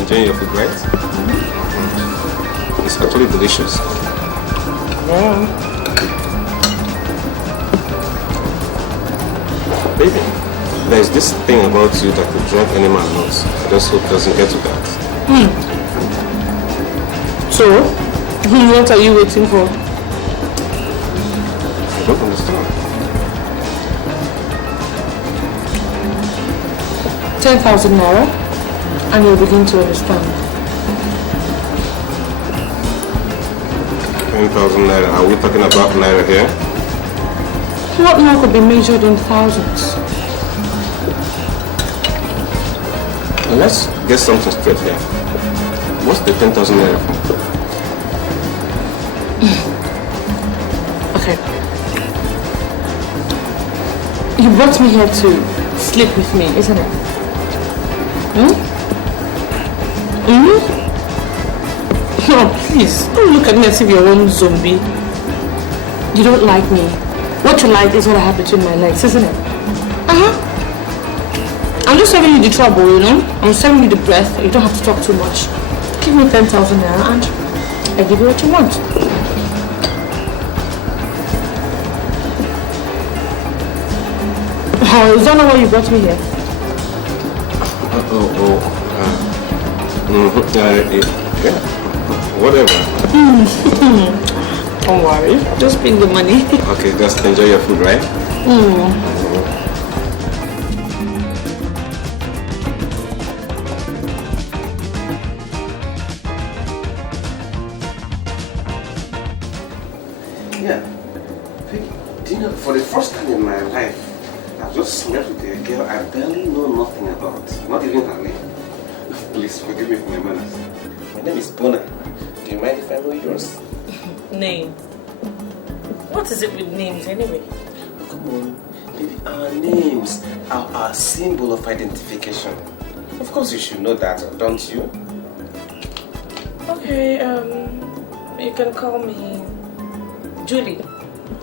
enjoying your food, right? It's actually delicious. Yeah. Baby, there's this thing about you that could drive any man nuts. I just hope it doesn't get to that. So, what are you waiting for? I don't understand. 10,000 naira, and you'll begin to understand. 10,000 naira. Are we talking about naira here? What more could be measured in thousands? Let's get something straight here. What's the 10,000 naira for? Okay. You brought me here to sleep with me, isn't it? No, please, don't look at me as if you're one zombie. You don't like me. What you like is what I have between my legs, isn't it? I'm just saving you the trouble, you know? I'm saving you the breath. You don't have to talk too much. Give me 10,000 naira and I give you what you want. Is that not why you brought me here? Yeah, whatever. Don't worry, just bring the money. Okay, just enjoy your food, right? Yeah. Do you know, for the first time in my life, I've just slept with a girl I barely know nothing about. Not even her name. Please forgive me for my manners. My name is Bona. Do you mind if I know yours? Name? What is it with names anyway? Oh, come on. Baby, our names are our symbol of identification. Of course you should know that, don't you? Okay, you can call me Julie,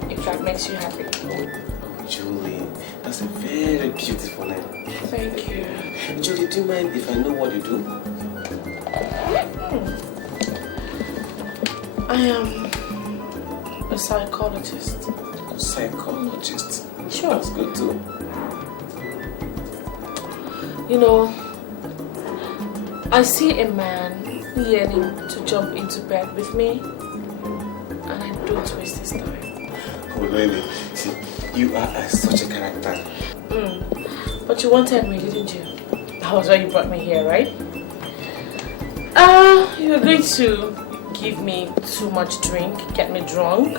if that makes you happy. Oh, Julie. That's a very beautiful name. Thank you. Julie, do you mind if I know what you do? I am a psychologist. A psychologist? Sure. That's good too. You know, I see a man yearning to jump into bed with me, and I don't waste his time. Oh, really? See, you are such a character. But you wanted me, didn't you? That was why you brought me here, right? You were going to give me too much drink, get me drunk,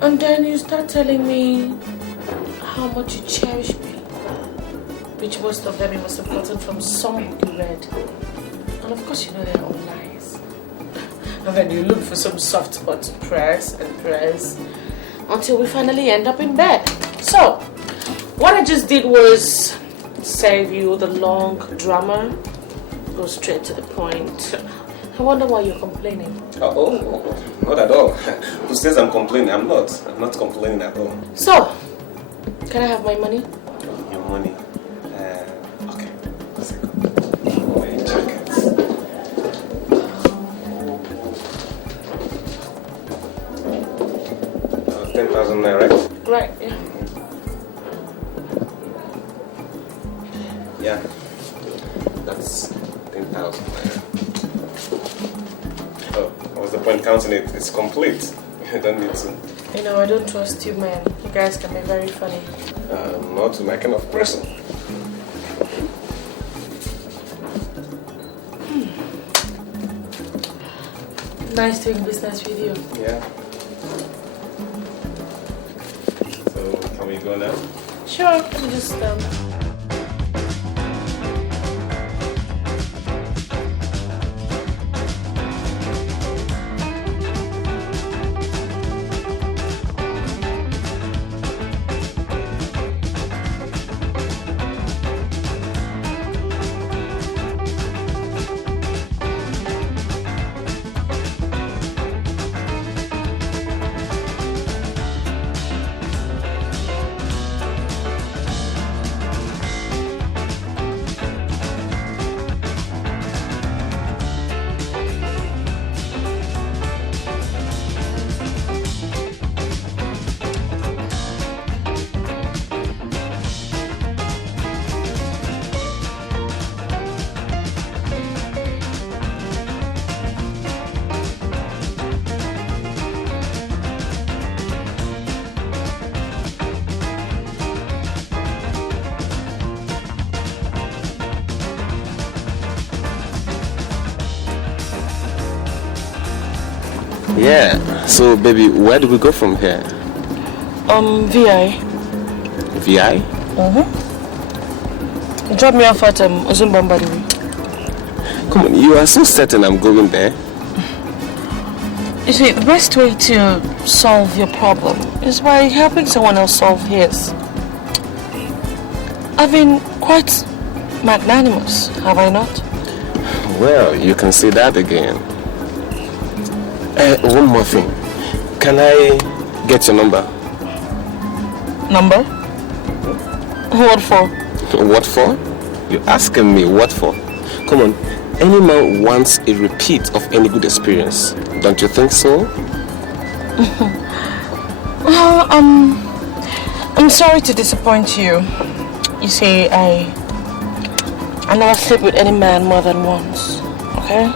and then you start telling me how much you cherish me, which most of them you must have gotten from some book you read. And of course you know they're all lies. And then you look for some soft spot to press and press until we finally end up in bed. So, what I just did was save you the long drama, go straight to the point. I wonder why you're complaining. Oh, not at all. Who says I'm complaining? I'm not complaining at all. So, can I have my money? Your money? Okay. A second. My jacket. 10,000 naira, right? Right, yeah. Yeah. That's 10,000 naira. Oh, what's the point counting it? It's complete. I don't need to. You know, I don't trust you, man. You guys can be very funny. Not my kind of person. Nice doing business with you. Yeah. So, can we go now? Sure, let me just Yeah. So, baby, where do we go from here? VI. VI? Drop me off at Ozumbambari. Come on, you are so certain I'm going there. You see, the best way to solve your problem is by helping someone else solve his. I've been quite magnanimous, have I not? Well, you can say that again. One more thing. Can I get your number? Number? What for? What for? You're asking me what for? Come on, any man wants a repeat of any good experience. Don't you think so? Well, I'm sorry to disappoint you. You see, I never sleep with any man more than once, okay?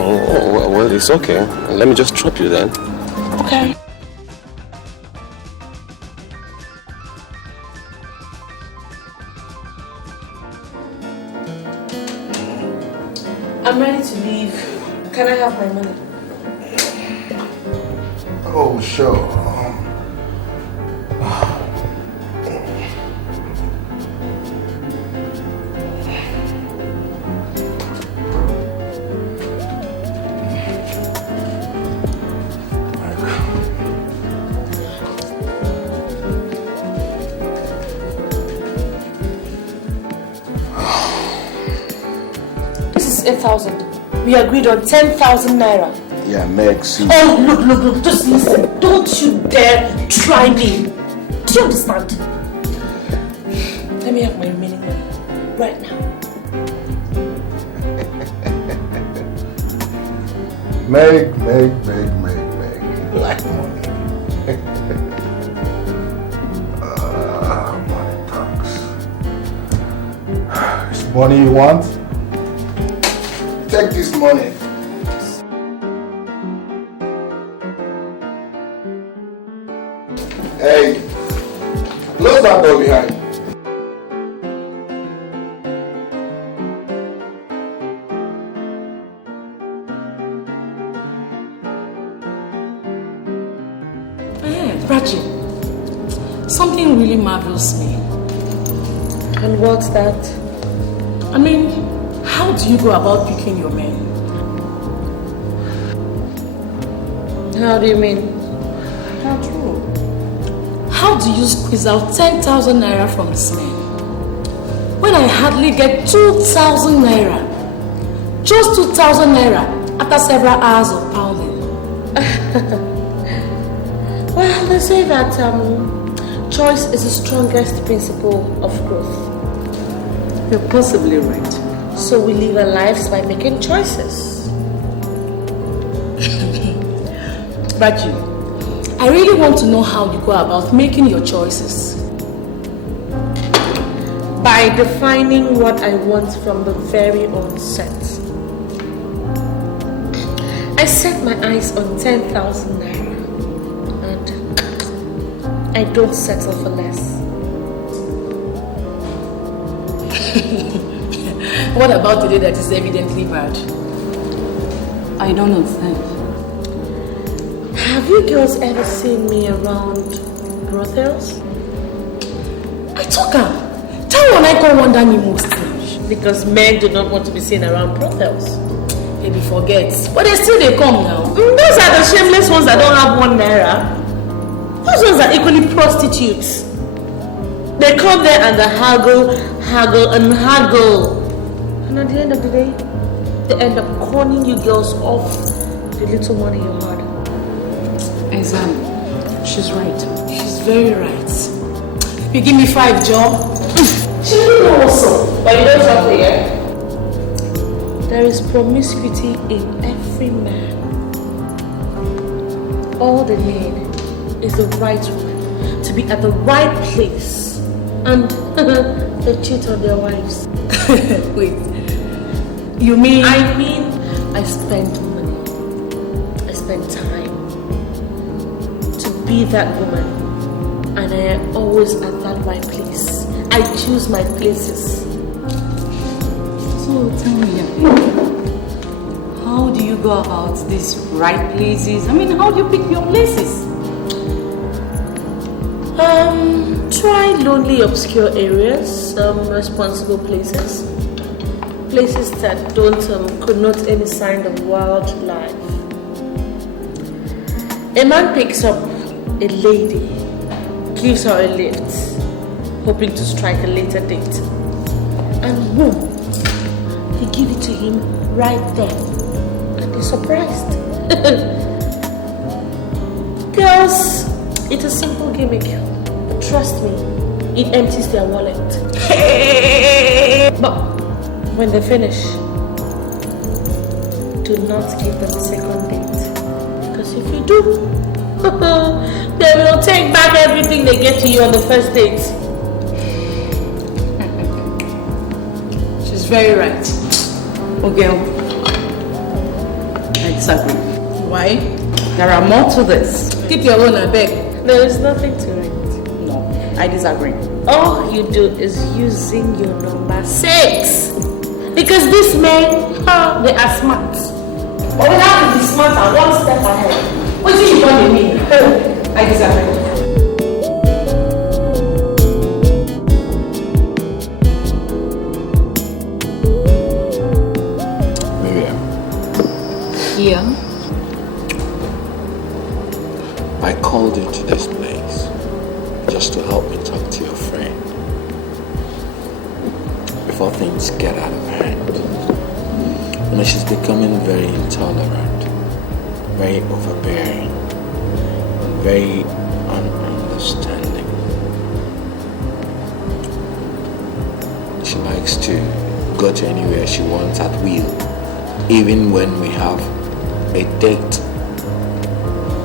Oh, well, it's okay. Let me just drop you then. Okay. I'm ready to leave. Can I have my money? Oh, sure. This is 8,000. We agreed on 10,000 naira. Yeah, Meg, see. Oh, look, just listen. Don't you dare try me. Do you understand? Let me have my remaining money right now. Meg. Like money. Money talks. It's money you want? Take this money. Hey, close that door behind. Raji, something really marvels me. And what's that? I mean, how do you go about picking your men? How do you mean? How true. How do you squeeze out 10,000 naira from this man when I hardly get 2,000 naira? Just 2,000 naira after several hours of pounding. Well, they say that choice is the strongest principle of growth. You're possibly right. So we live our lives by making choices. Raji, I really want to know how you go about making your choices. By defining what I want from the very onset. I set my eyes on 10,000 naira. I don't settle for less. What about the day that is evidently bad? I don't understand. Have you girls ever seen me around brothels? I took her. Tell when I call wonder me most. Because men do not want to be seen around brothels. Maybe forget. But they come now. Those are the shameless ones that don't have 1 naira. Those ones are equally prostitutes. They come there and they haggle. And at the end of the day, they end up conning you girls off the little money you had. Exactly. She's right. She's very right. You give me 5 jobs. She will know also. But you don't have to hear. There is promiscuity in every man. All they need is the right woman to be at the right place, and they cheat on their wives. Wait, you mean? I mean, I spend money, I spend time to be that woman, and I am always at that right place. I choose my places. So tell me, how how do you go about these right places? I mean, how do you pick your places? Try lonely, obscure areas, responsible places. Places that don't connote any sign of wildlife. A man picks up a lady, gives her a lift, hoping to strike a later date. And boom, he gives it to him right there. And he's surprised. Girls, it's a simple gimmick. Trust me, it empties their wallet. But when they finish, do not give them a second date. Because if you do, they will take back everything they gave to you on the first date. She's very right. Okay, I disagree. Why? There are more to this. Keep your own, I beg. There is nothing to it. No, I disagree. All you do is using your number 6. Because these men, they are smart. But we have to be smart and one step ahead. What do you want to mean? I disagree. Yeah. I called you to this place just to help me talk to your friend before things get out of hand. You know, she's becoming very intolerant, very overbearing, very ununderstanding. She likes to go to anywhere she wants at will, even when we have a date.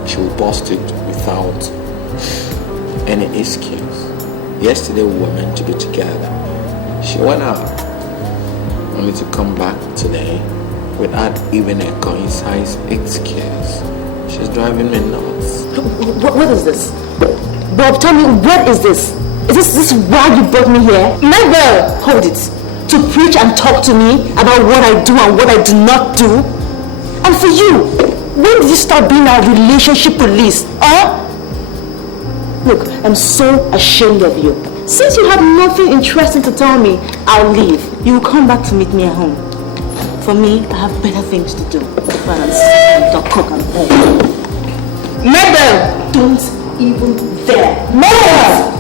She will post it without any excuse. Yesterday we were meant to be together. She went out only to come back today without even a concise excuse. She's driving me nuts. What is this? Bob, tell me, what is this? Is this why you brought me here? Never! Hold it. To preach and talk to me about what I do and what I do not do? And for you, when did you start being our relationship police? Huh? Look, I'm so ashamed of you. Since you have nothing interesting to tell me, I'll leave. You will come back to meet me at home. For me, I have better things to do. Balance and cook and home. Mabel! Don't even dare. Mabel!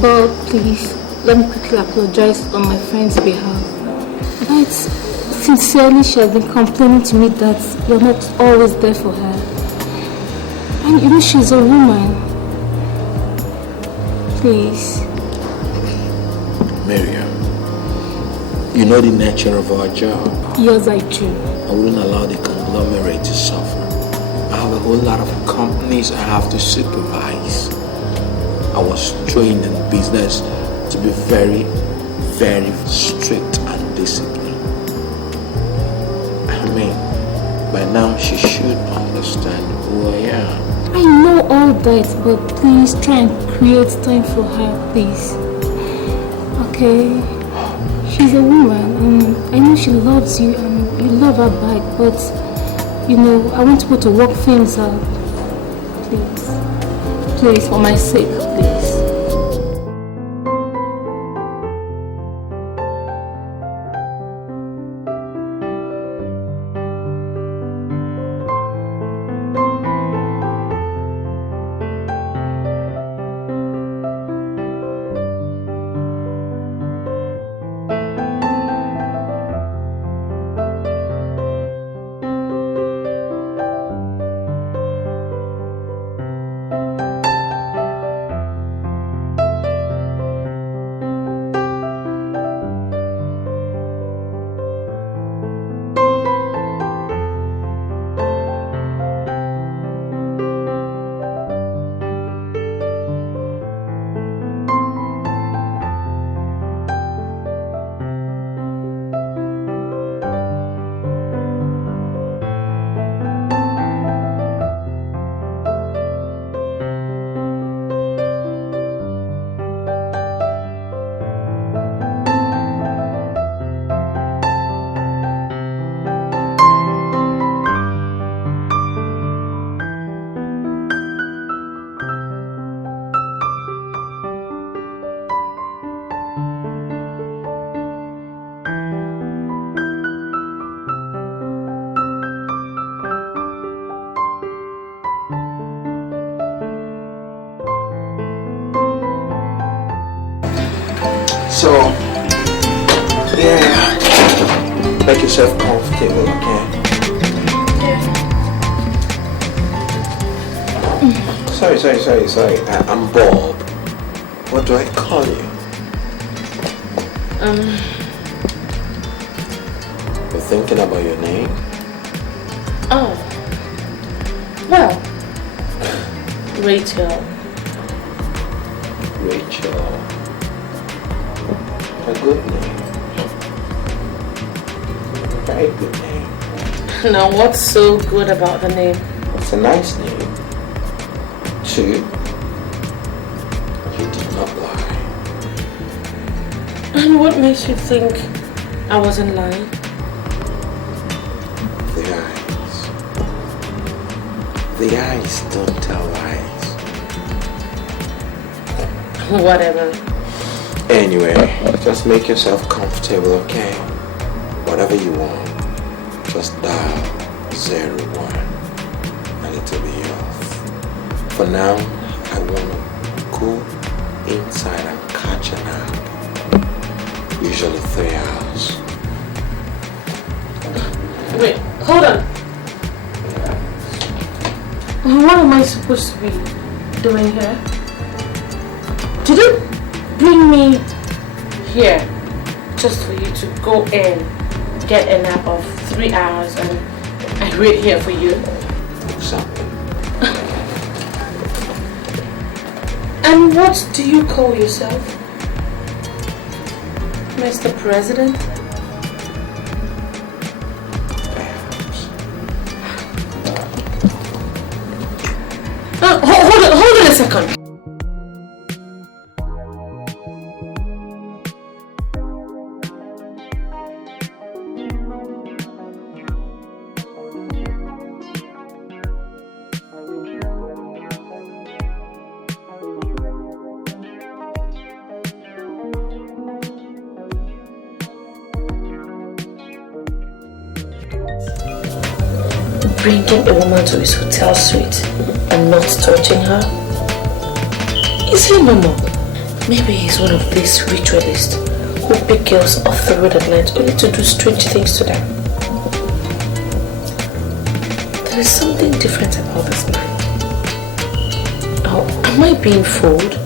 Bob, please, let me quickly apologize on my friend's behalf. But sincerely, she has been complaining to me that you're not always there for her. And you know she's a woman. Please. Miriam, you know the nature of our job. Yes, I do. I wouldn't allow the conglomerate to suffer. I have a whole lot of companies I have to supervise. I was trained in business to be very, very strict and disciplined. I mean, by now she should understand who I am. I know all that, but please try and create time for her, please. Okay? She's a woman, and I know she loves you, and you love her back, but, you know, I want to go to work things out. Please. Please, for my sake, please. So, yeah, make yourself comfortable, okay? Sorry. I'm Bob. What do I call you? You're thinking about your name? Oh. Well, Rachel. A good name. A very good name. Now, what's so good about the name? It's a nice name. 2, you did not lie. And what makes you think I wasn't lying? The eyes don't tell lies. Whatever. Anyway, just make yourself comfortable, okay? Whatever you want, just dial 01 and it'll be yours. For now, I want to go inside and catch a nap. Usually 3 hours. Wait, hold on. What am I supposed to be doing here? Did you bring me here just for you to go in, get a nap of 3 hours and I wait here for you? Exactly. And what do you call yourself? Mr. President? Hold on a second. Bringing a woman to his hotel suite and not touching her? Is he normal? Maybe he's one of these ritualists who pick girls off the road at night only to do strange things to them. There is something different about this man. Oh, am I being fooled?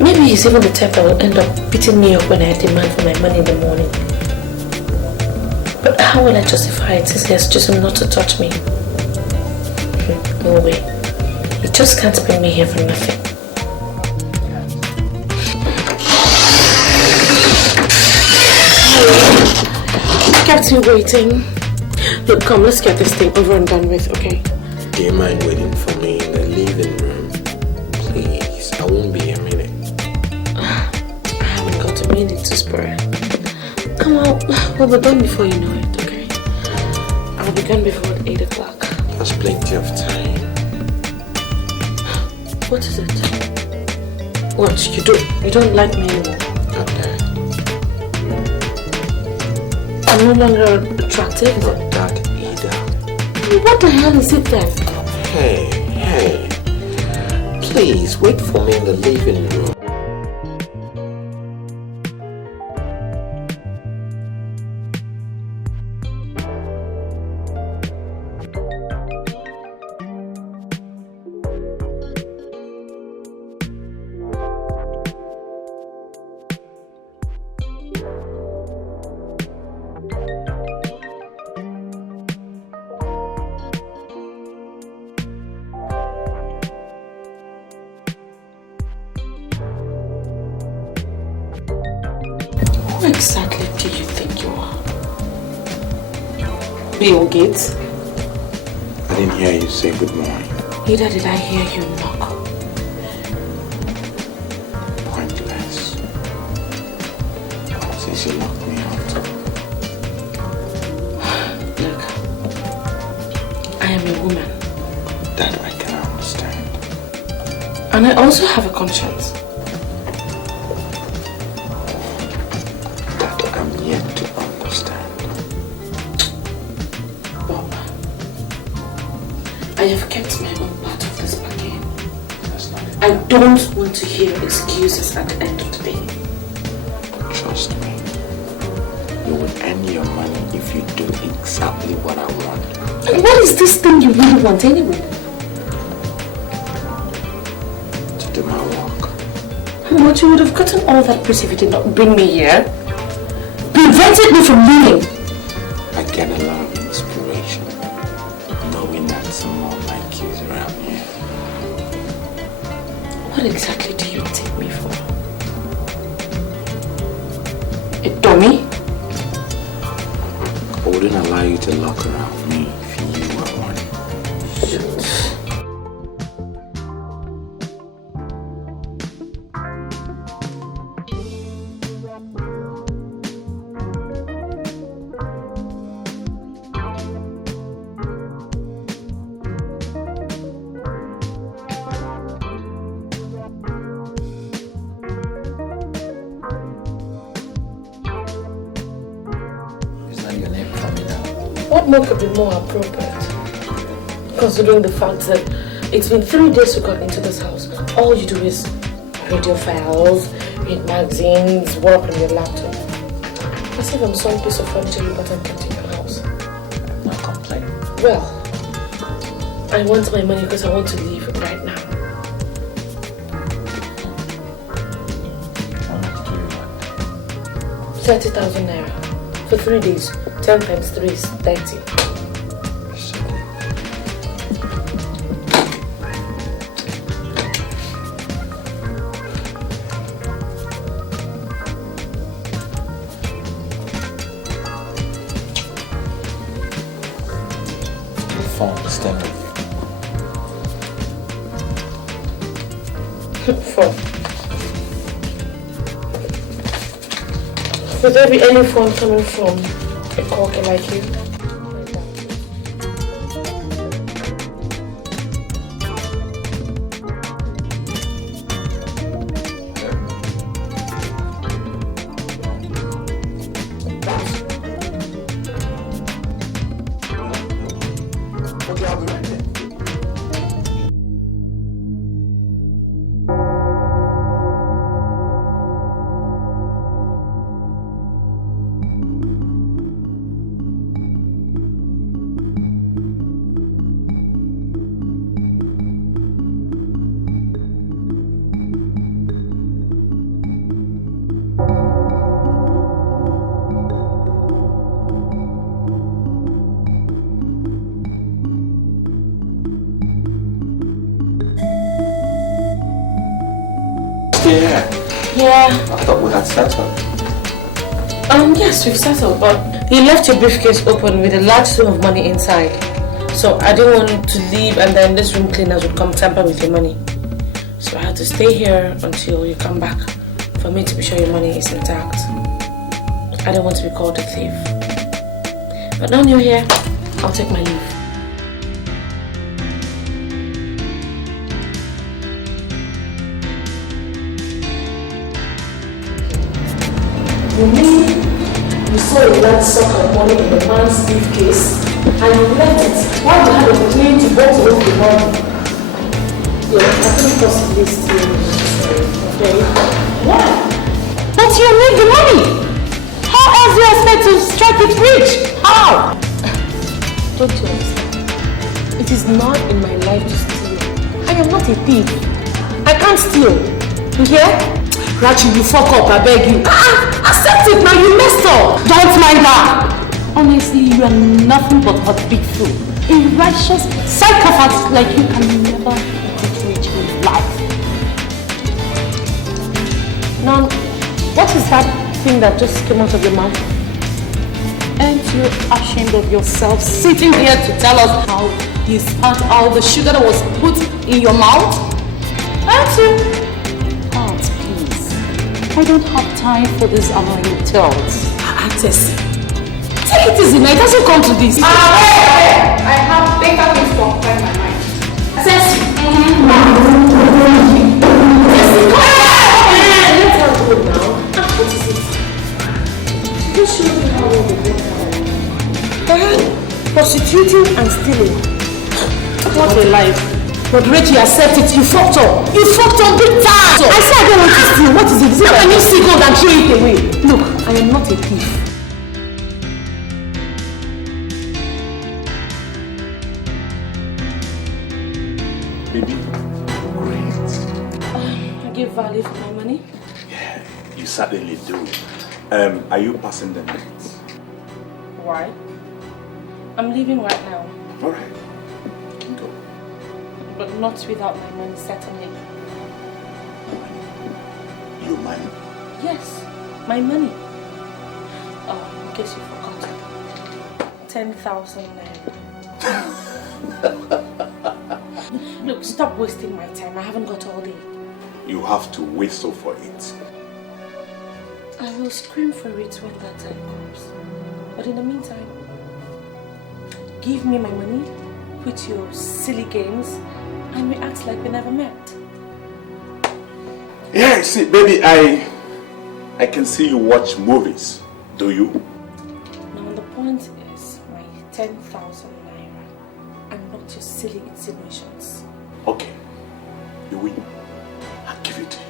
Maybe he's even the type that will end up beating me up when I demand for my money in the morning. But how will I justify it since he has chosen not to touch me? No way. He just can't bring me here for nothing. Kept you waiting. Look, come, let's get this thing over and done with, okay? Do you mind waiting for me in the living room? Please, I won't be a minute. I haven't got a minute to spare. Come on, we'll be done before you know it, okay? I'll be gone before 8 o'clock. There's plenty of time. What is it? What, you don't like me anymore? Not that. I'm no longer attractive? Not that either. What the hell is it then? Hey. Please, wait for me in the living room. Who exactly do you think you are? Bill Gates? I didn't hear you say good morning. Neither did I hear you knock. Pointless. Since you locked me out. Look, I am a woman. That I can understand. And I also have a conscience. That I'm yet to understand. Bob, I have kept my own part of this bargain. That's not it. I don't want to hear excuses at the end of the day. trust me. You will earn your money if you do exactly what I want. What is this thing you really want anyway? To do my work. But you would have gotten all that praise if you did not bring me here. Prevented me from leaving. I get a lot of inspiration knowing that someone like you is around here. What exactly do you take me for? A dummy? I wouldn't allow you to look around me if you were one. What more could be more appropriate? Considering the fact that it's been 3 days we got into this house. All you do is read your files, read magazines, work on your laptop. As if I'm some piece of furniture you got and kept in your house. No complaint. Well, I want my money because I want to leave right now. How much do you want? 30,000 naira. For 3 days. 10 times 3 is 30. Phone, stand with you. 4. Would there be any phone coming from a corker like you? Yeah. I thought we had settled. Yes, we've settled, but you left your briefcase open with a large sum of money inside. So I didn't want to leave and then this room cleaners would come tamper with your money. So I had to stay here until you come back for me to be sure your money is intact. I don't want to be called a thief. But now you're here, I'll take my leave. You mean you saw a large sock of money in the man's briefcase and you left it while you had a plane to go to look the money? Yeah, I couldn't possibly steal it, okay? Why? But you need the money! How else do you expect to strike it rich? How? Don't you understand? It is not in my life to steal. I am not a thief. I can't steal. You hear? Rachi, you fuck up, I beg you. Accept it now, you messed up. Don't mind her. Honestly, you are nothing but a big fool. A righteous psychopath like you can never get rich in life. Now, what is that thing that just came out of your mouth? Aren't you ashamed of yourself sitting here to tell us how you spent all the sugar that was put in your mouth? Aren't you? I don't have time for this annoying tales. Tessie, take it easy now. It doesn't come to this. I have better things to occupy my mind. Tessie. Tessie, let her go now. What is it? You show me how well they get her. Prostituting and stealing. What a life. But Reggie, accept it. You fucked up. You fucked up big time. I said I don't want to steal. What is it? Is it when you see gold and throw it away? Look, I am not a thief. Baby, great. I give value for my money. Yeah, you certainly do. Are you passing the night? Why? I'm leaving right now. Alright. You can go. But not without my money, certainly. Your money? Yes, my money. Oh, in case you forgot. 10,000 naira. Look, stop wasting my time. I haven't got all day. You have to whistle for it. I will scream for it when that time comes. But in the meantime, give me my money, quit your silly games, and we act like we never met. Yeah, see, baby, I can see you watch movies. Do you? Now, the point is my 10,000 naira and not your silly insinuations. Okay, you win. I'll give it to you.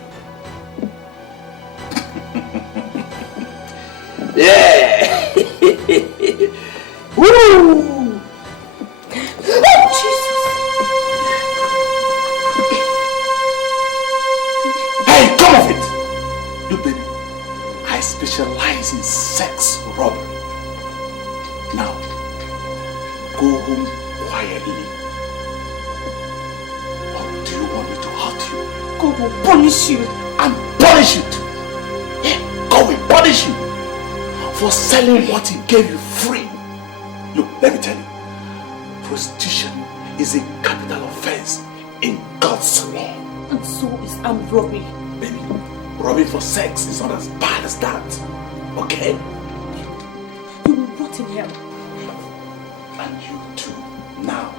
Yeah! Woo! Oh, Jesus! Hey, come off it! Look, baby, I specialize in sex robbery. Now, go home quietly. Or do you want me to hurt you? God will punish you. And punish you too. Yeah, God will punish you for selling what he gave you free. Look, let me tell you, prostitution is a capital offense in God's law. And so is armed robbery. Baby, robbing for sex is not as bad as that. Okay? You will rot in hell. And you too. Now,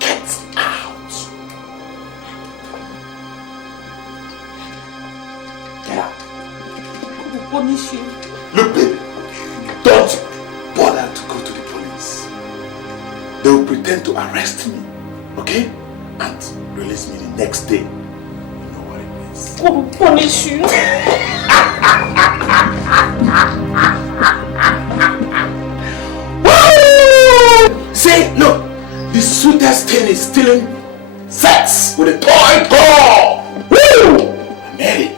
get out. Get out. God will punish you. Look, baby, don't bother to go to the police. They will pretend to arrest me, okay? And release me the next day. You know what it is. God will punish you. Woo! See, look, the sweetest thing is stealing sex with a toy doll. Woo! I made it.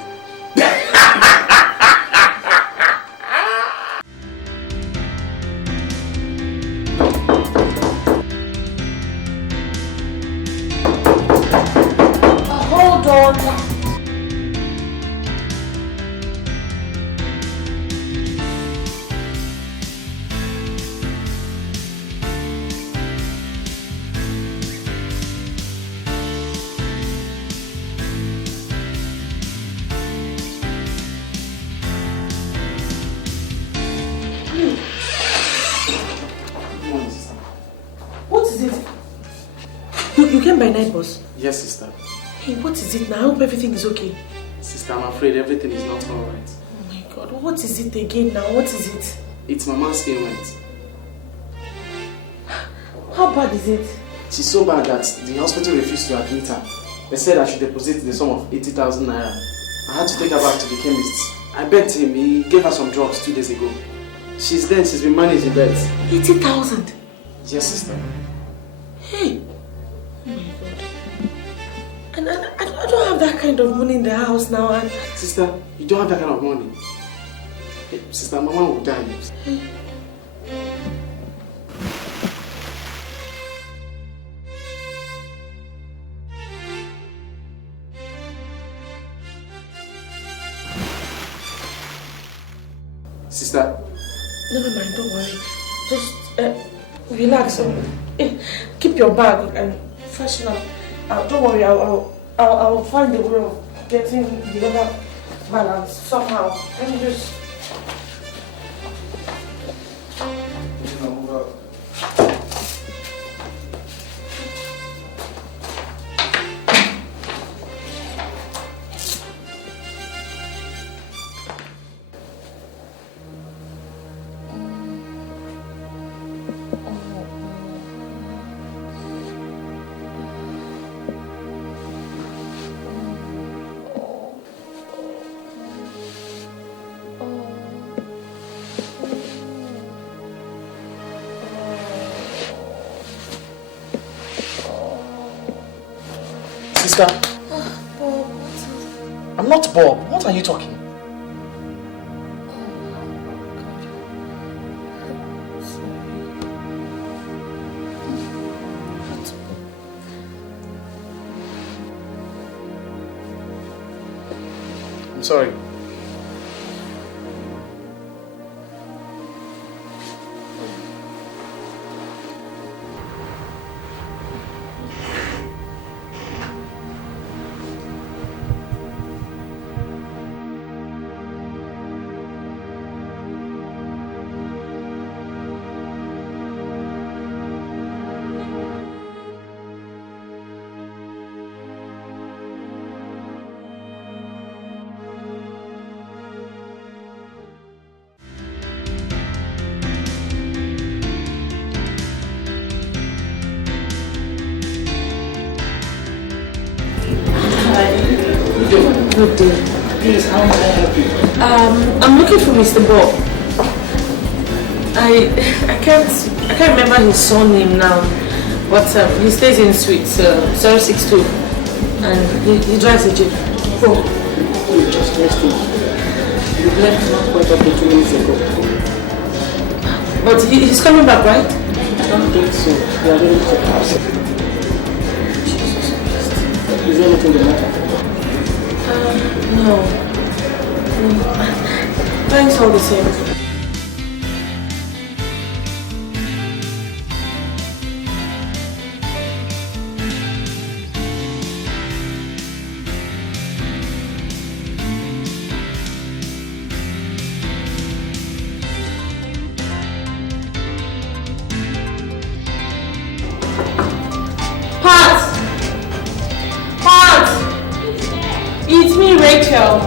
Hold on. What is it? You came by night, boss? Yes, sister. Hey, what is it now? I hope everything is okay. Sister, I'm afraid everything is not alright. Oh my God, what is it again now? What is it? It's Mama's ailment. How bad is it? She's so bad that the hospital refused to admit her. They said I should deposit the sum of 80,000 naira. I had to take her back to the chemist. I begged him, he gave her some drugs 2 days ago. She's been managed in bed. 80,000? Yes, sister. Hey! Oh my God. And I don't have that kind of money in the house now. And Sister, you don't have that kind of money. Hey, sister, Mama will die. Hey. Sister. Never mind, don't worry. Just relax. Keep your bag and freshen up. Don't worry, I'll find a way of getting the other balance somehow. Let me just. sister. I'm not Bob. What are you talking? I'm sorry. Good day. Please, how may I help you? I'm looking for Mr. Bob. I can't remember his surname now, but he stays in suite 062, and he drives a jeep. Oh, you just left him. You left not quite up to 2 minutes ago. But he's coming back, right? I don't think so. We are ready to pass. Jesus Christ. Is there anything the matter? No. Thanks all the same. Rachel.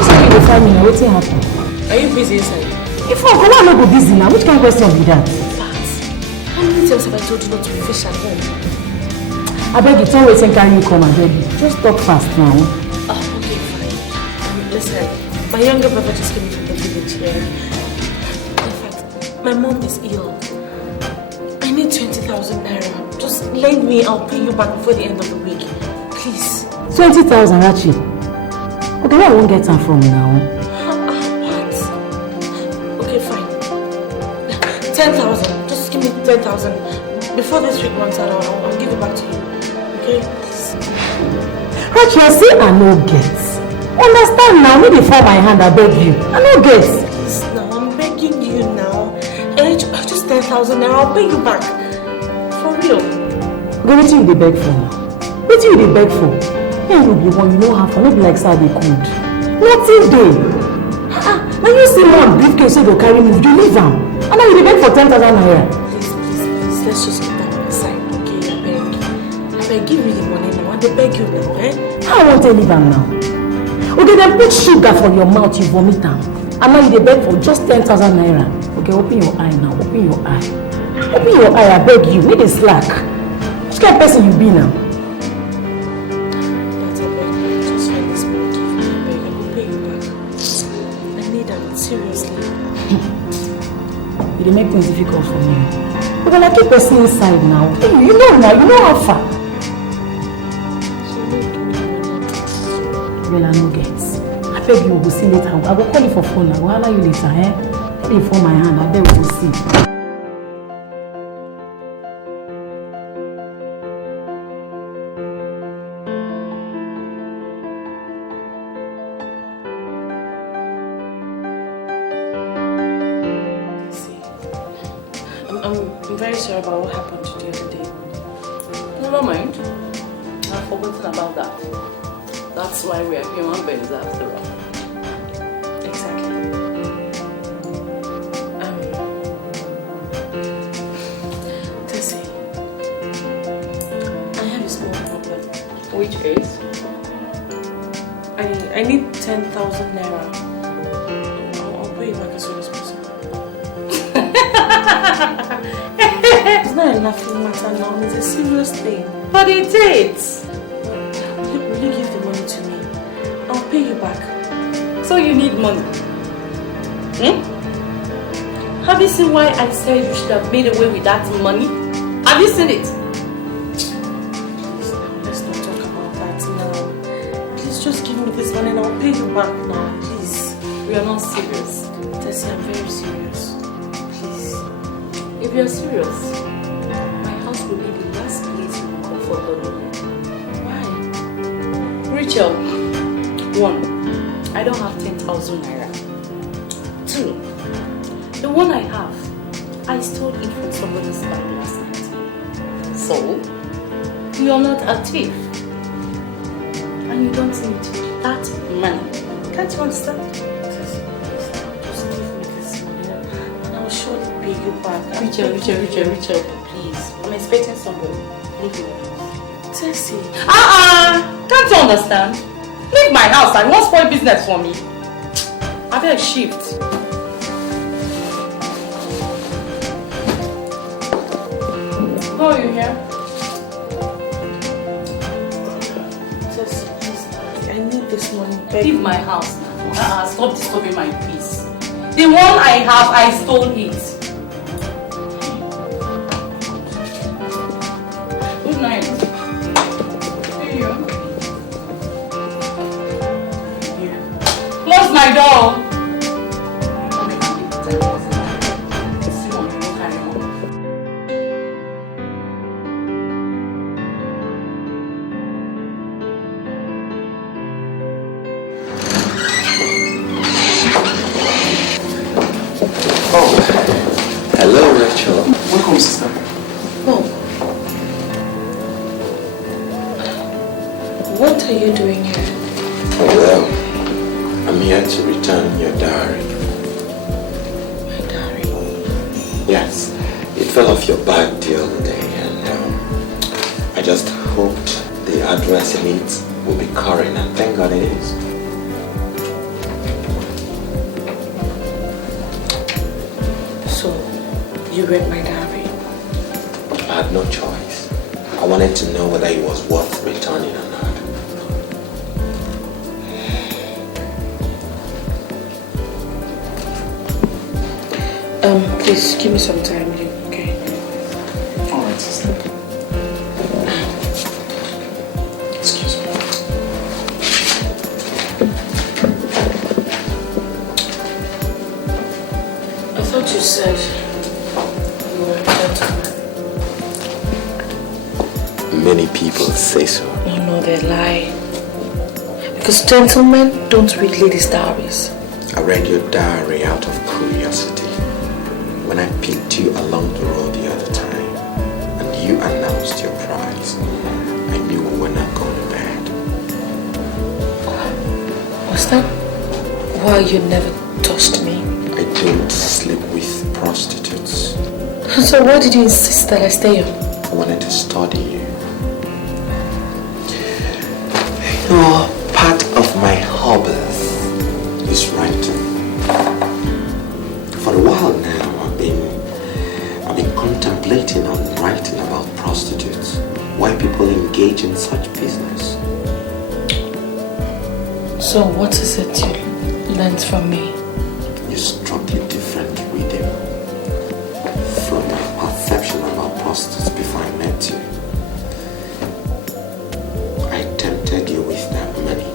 Sorry, you find me now. What's happened? Are you busy inside? If I go, I'm not busy now. Which kind of question be that? How many times have I told you not to fish at home? I beg you, don't wait and carry you come and beg you. Just talk fast now. Oh, okay, fine. Listen, my younger brother just came from the village here. In fact, my mom is ill. I need 20,000 naira. Just lend me, I'll pay you back before the end of the week. Please. 20,000, Rachi. Okay, where I won't get them from now? What? Okay, fine. 10,000. Just give me 10,000. Before this week runs out, I'll give it back to you. Okay? Please. Rachi, I say I no get. Understand now, maybe for my hand, I beg you. I no get. Please, now, I'm begging you now. Just 10,000 naira, I'll pay you back. For real. Okay, what you dey beg for now? What you dey beg for? Here will be one, you know how for, not be like Saturday cold. Nothing dey. Now you see one briefcase so they'll carry me, you leave am. And now you dey beg for 10,000 naira. Please, let's just keep that aside, okay? I beg, give me the money now. I beg you now, eh? How I want to leave am now? Okay, then put sugar for your mouth, you vomit am. And now you dey beg for just 10,000 naira. Okay, open your eye now, open your eye. Open your eye, I beg you, make it slack. Which kind of person you be now? That's a beg. Just find this money, give me a beg. I will pay you back. I need that, seriously. You dey make things difficult for me. But then I keep person inside now. Hey, you know now, you know how far. Well, I no get. I beg you, we'll see later. I will call you for phone. I will holler you later, eh? Let me phone my hand. I beg we will see. I'm very sorry about what happened to the other day. Never mind. I've forgotten about that. That's why we are human beings after all. Exactly. Tessie, I have a small problem. Which is? I need 10,000 naira. I'll pay you back as soon as possible. It's not a laughing matter now, it's a serious thing. But it is. Will you give the money to me? back. So you need money. Have you seen why I said you should have made away with that money? Have you seen it? Let's not talk about that now. Please just give me this money and I'll pay you back now. Please. We are not serious. Tessie, I'm very serious. Please. If you are serious, my house will be the last place you will comfortably. Why? Rachel, 1, I don't have 10,000 naira. 2, the one I have, I stole it from somebody's bank last night. So, you are not a thief. And you don't need that money. Can't you understand? Just give me this money and I'll surely pay you back. Rachel, please. I'm expecting somebody. Leave me. Tessie. Can't you understand? Leave my house. I won't spoil business for me. I better shift. Who are you here? Tessie, please. I need this money. Leave my house. Stop disturbing my peace. The one I have, I stole it. Good night. See you. Close my door. Hello, Rachel. Welcome, sister. Mom. What are you doing here? Well, I'm here to return your diary. My diary? Yes, it fell off your bag the other day and I just hoped the address in it will be current and thank God it is. So, you read my diary? I had no choice. I wanted to know whether it was worth returning or not. Please give me some time, okay? Alright, sister. Excuse me. I thought you said you were a gentleman. Many people say so. No, they lie. Because gentlemen don't read ladies' diaries. I read your diary out of curiosity. When I picked you along the road the other time and you announced your prize, I knew we were not going bad. Was that why you never touched me? I don't sleep with prostitutes. So why did you insist that I stay on? I wanted to study you. You know, part of my hobbies is writing. For a while now, I've been contemplating on writing about prostitutes. Why people engage in such business. So what is it you learned from me? You struck a different rhythm from my perception about prostitutes before I met you. I tempted you with that money,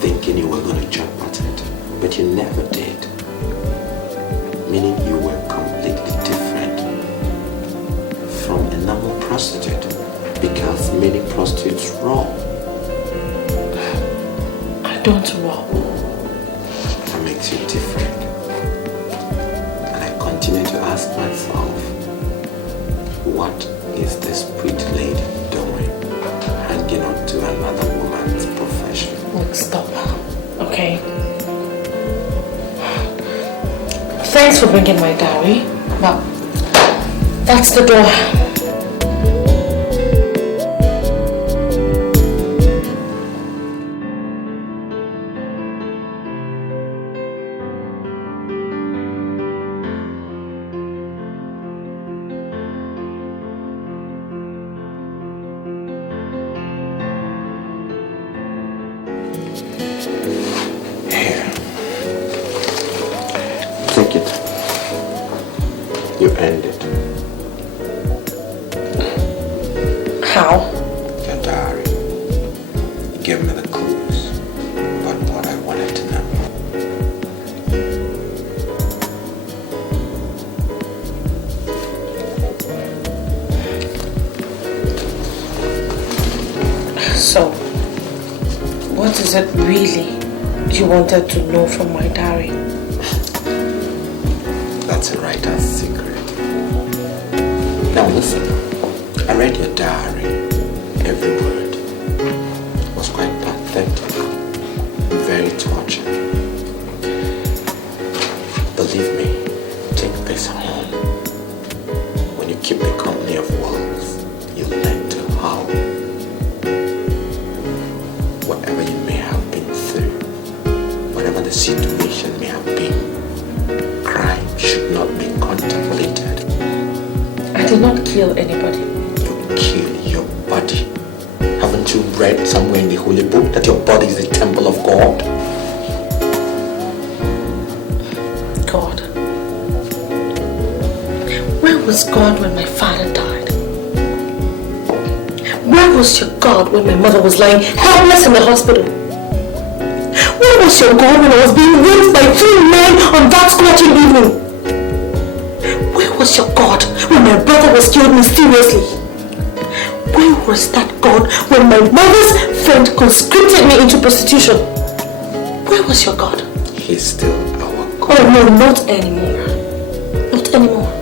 thinking you were going to jump at it, but you never did. Meaning you were completely different from a normal prostitute, because many prostitutes rob. I don't rob. That makes you different. And I continue to ask myself, what is this pretty lady doing, hanging on to another woman's profession? Look, stop. Okay? Thanks for bringing my diary. Now, that's the door. end it. How? Your diary. You gave me the clues about what I wanted to know. So, what is it really you wanted to know from my diary? That's a writer's secret. Now listen, I read your diary. Every word was quite pathetic, very touching. Believe me, take this home. When you keep the company of wolves, you learn to howl. Whatever you may have been through, whatever the situation may have been, crime should not be contemplated. I did not kill anybody. You kill your body. Haven't you read somewhere in the holy book that your body is the temple of God? God. Where was God when my father died? Where was your God when my mother was lying helpless in the hospital? Where was your God when I was being raped by 2 men on that scorching evening? Where was your God when my brother was killed mysteriously? Where was that God when my mother's friend conscripted me into prostitution? Where was your God? He's still our God. Oh no, not anymore. Not anymore.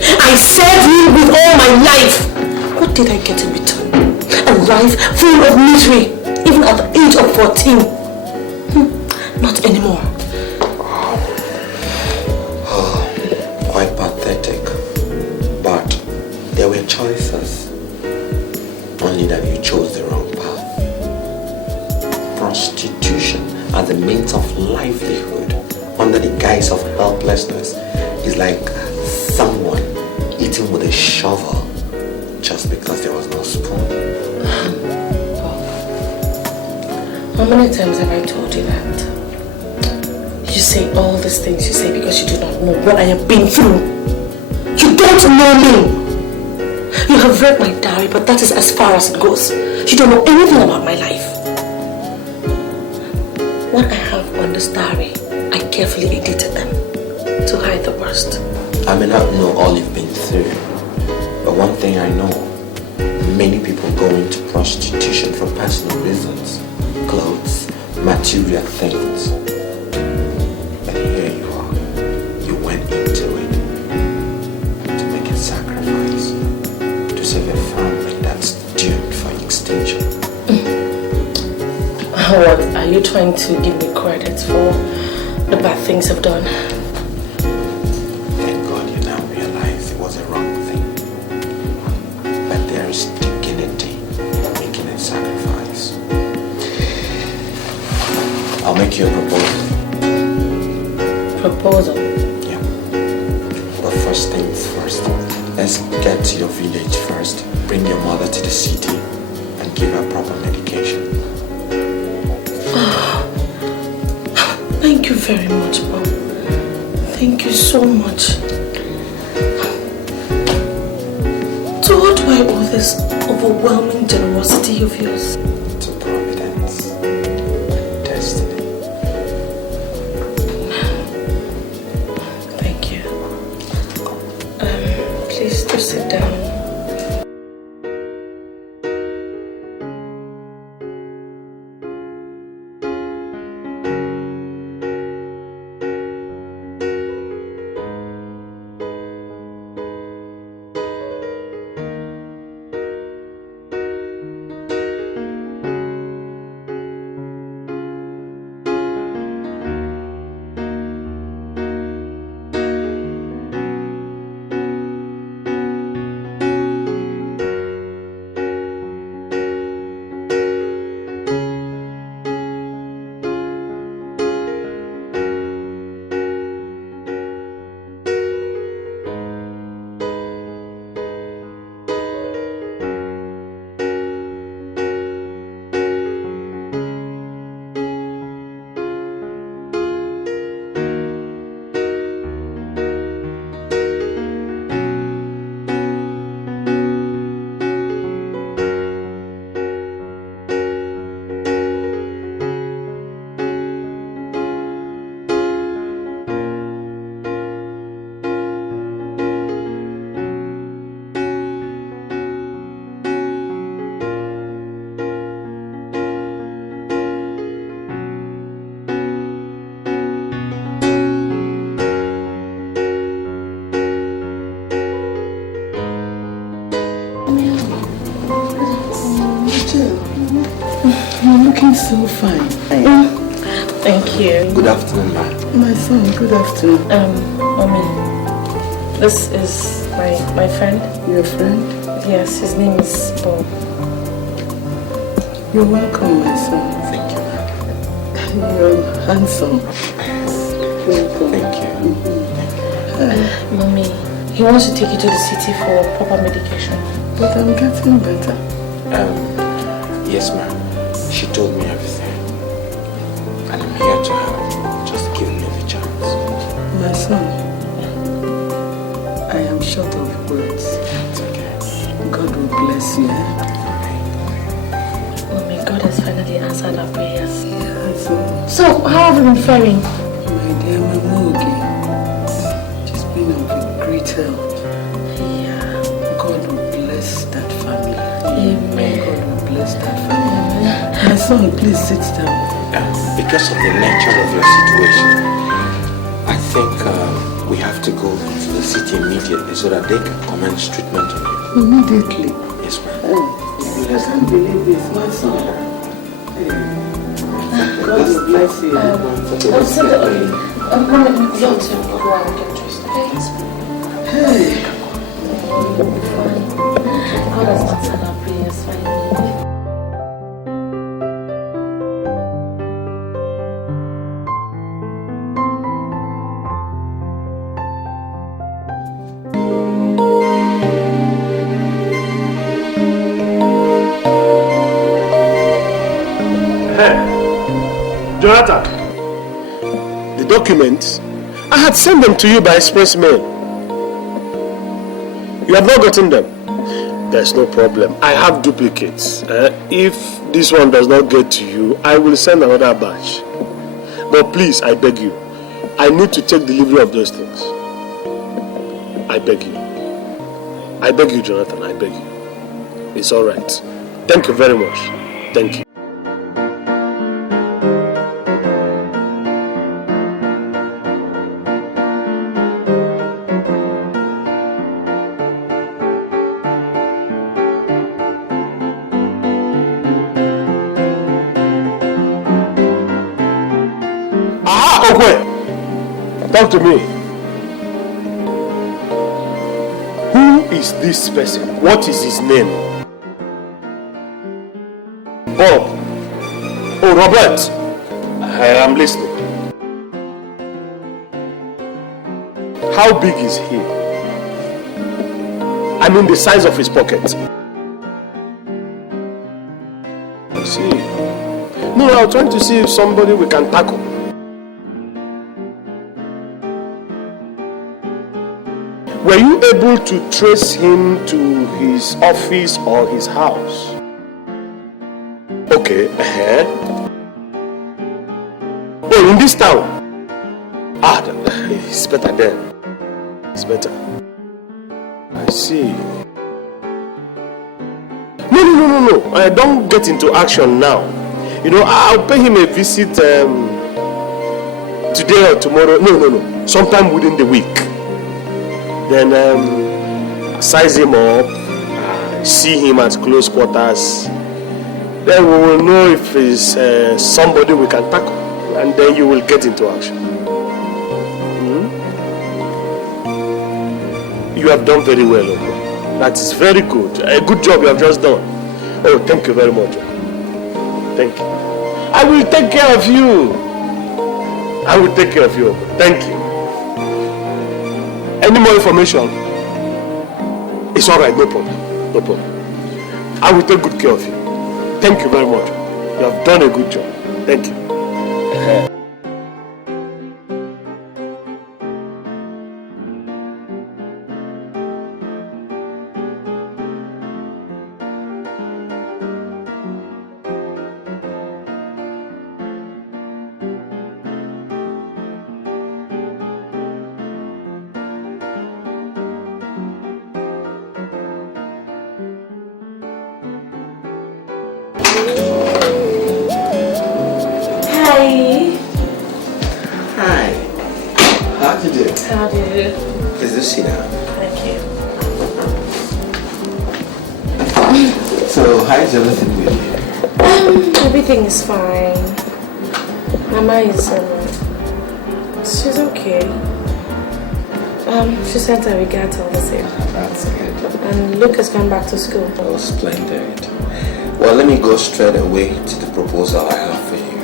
I served you with all my life. What did I get in return? A life full of misery, even at the age of 14. Not anymore. Oh, quite pathetic. But there were choices. Only that you chose the wrong path. Prostitution as a means of livelihood under the guise of helplessness is like someone eating with a shovel just because there was no spoon. How many times have I told you that? You say all these things you say because you do not know what I have been through. You don't know me. You have read my diary, but that is as far as it goes. You don't know anything about my life. What I have on this diary, I carefully edited them to hide the worst. I may not know all you've been through, but one thing I know, many people go into prostitution for personal reasons, clothes, material things. But here you are, you went into it to make a sacrifice, to save a family that's doomed for extinction. What, are you trying to give me credit for the bad things I've done? Thank God you now realize it was a wrong thing. But there is dignity in making a sacrifice. I'll make you a proposal. Proposal? Yeah. But first things first. Let's get to your village first. Bring your mother to the city and give her proper medication. Thank you very much, Bob. Thank you so much. To what do I owe this overwhelming generosity of yours? To Providence and destiny. Thank you. Please do sit down. Oh, fine. Thank you. Good afternoon, ma'am. My son, good afternoon. Mommy, this is my friend. Your friend? Yes, his name is Bob. You're welcome, my son. Thank you, ma'am. You're handsome. Welcome. Thank you. Mommy, he wants to take you to the city for proper medication. But I'm getting better. Yes, ma'am. She told me everything. And I'm here to help. Just give me the chance. My son, I am short of words. It's okay. God will bless you. Mommy, God has finally answered our prayers. Yes. So, how have you been faring? My dear Mamogi, just been of a great help. Yeah. God will bless that family. Amen. God will bless that family. My son, please sit down. Because of the nature of your situation, I think we have to go to the city immediately so that they can commence treatment on you. Immediately? Yes, ma'am. I can't believe this, my son. God will bless you. I'm going to go to go out and get dressed, okay? Hey. God has answered our prayers finally. Jonathan, the documents, I had sent them to you by express mail. You have not gotten them. There's no problem. I have duplicates. If this one does not get to you, I will send another batch. But please, I beg you, I need to take delivery of those things. I beg you. I beg you, Jonathan, I beg you. It's all right. Thank you very much. Thank you. Talk to me. Who is this person? What is his name? Bob. Oh, Robert. I am listening. How big is he? I mean the size of his pocket. See. No, I'm trying to see if somebody we can tackle. Were you able to trace him to his office or his house? Okay. Oh, in this town? Ah, it's better there. It's better. I see. No. Don't get into action now. You know, I'll pay him a visit today or tomorrow. No. Sometime within the week. Then size him up, see him at close quarters. Then we will know if he's somebody we can tackle, and then you will get into action. You have done very well, Oko. That is very good. A good job you have just done. Oh, thank you very much. Thank you. I will take care of you. I will take care of you, Oko. Thank you. Any more information? It's all right, no problem. No problem. I will take good care of you. Thank you very much. You have done a good job. Thank you. Everything is fine. Mama is, she's okay. She sent her regards all the same. That's good. And Luke has gone back to school. Oh, splendid. Well, let me go straight away to the proposal I have for you.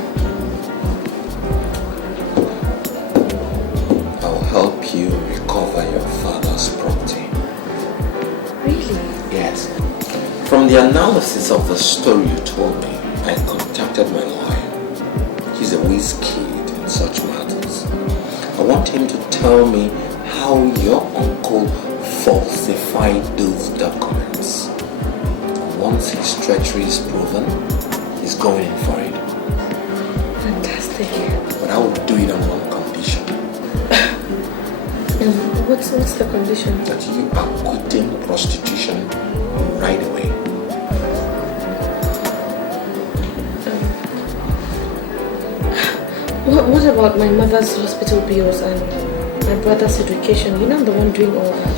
I'll help you recover your father's property. Really? Yes. From the analysis of the story you told me, I contacted my lawyer. He's a whiz kid in such matters. I want him to tell me how your uncle falsified those documents. Once his treachery is proven, he's going in for it. Fantastic. But I will do it on one condition. What's the condition? That you are quitting prostitution right away. What about my mother's hospital bills and my brother's education? You're not the one doing all that.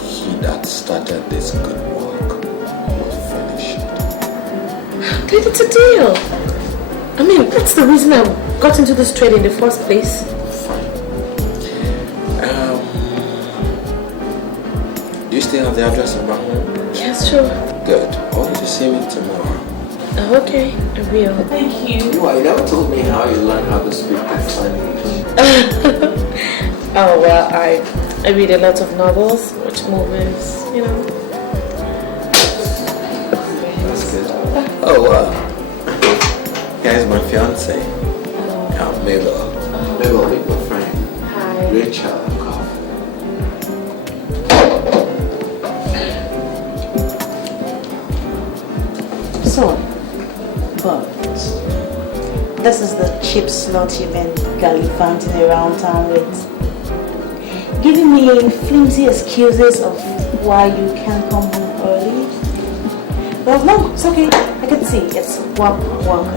He that started this good work will finish it. Dude, it's a deal. I mean, that's the reason I got into this trade in the first place. Fine. Do you still have the address of my home? Yes, sure. Good. I want you to see me tomorrow. Oh, okay, I will. Thank you. You never told me how you learned how to speak Spanish. Oh, well, I read a lot of novels, watch movies, you know. That's good. Oh, here's my fiance. Mabel. Mabel, meet my friend. Hi. Rachel. So, but this is the cheap slot you've been gallivanting around town with. Giving me flimsy excuses of why you can't come home early. Well, no, it's okay. I can see it's work,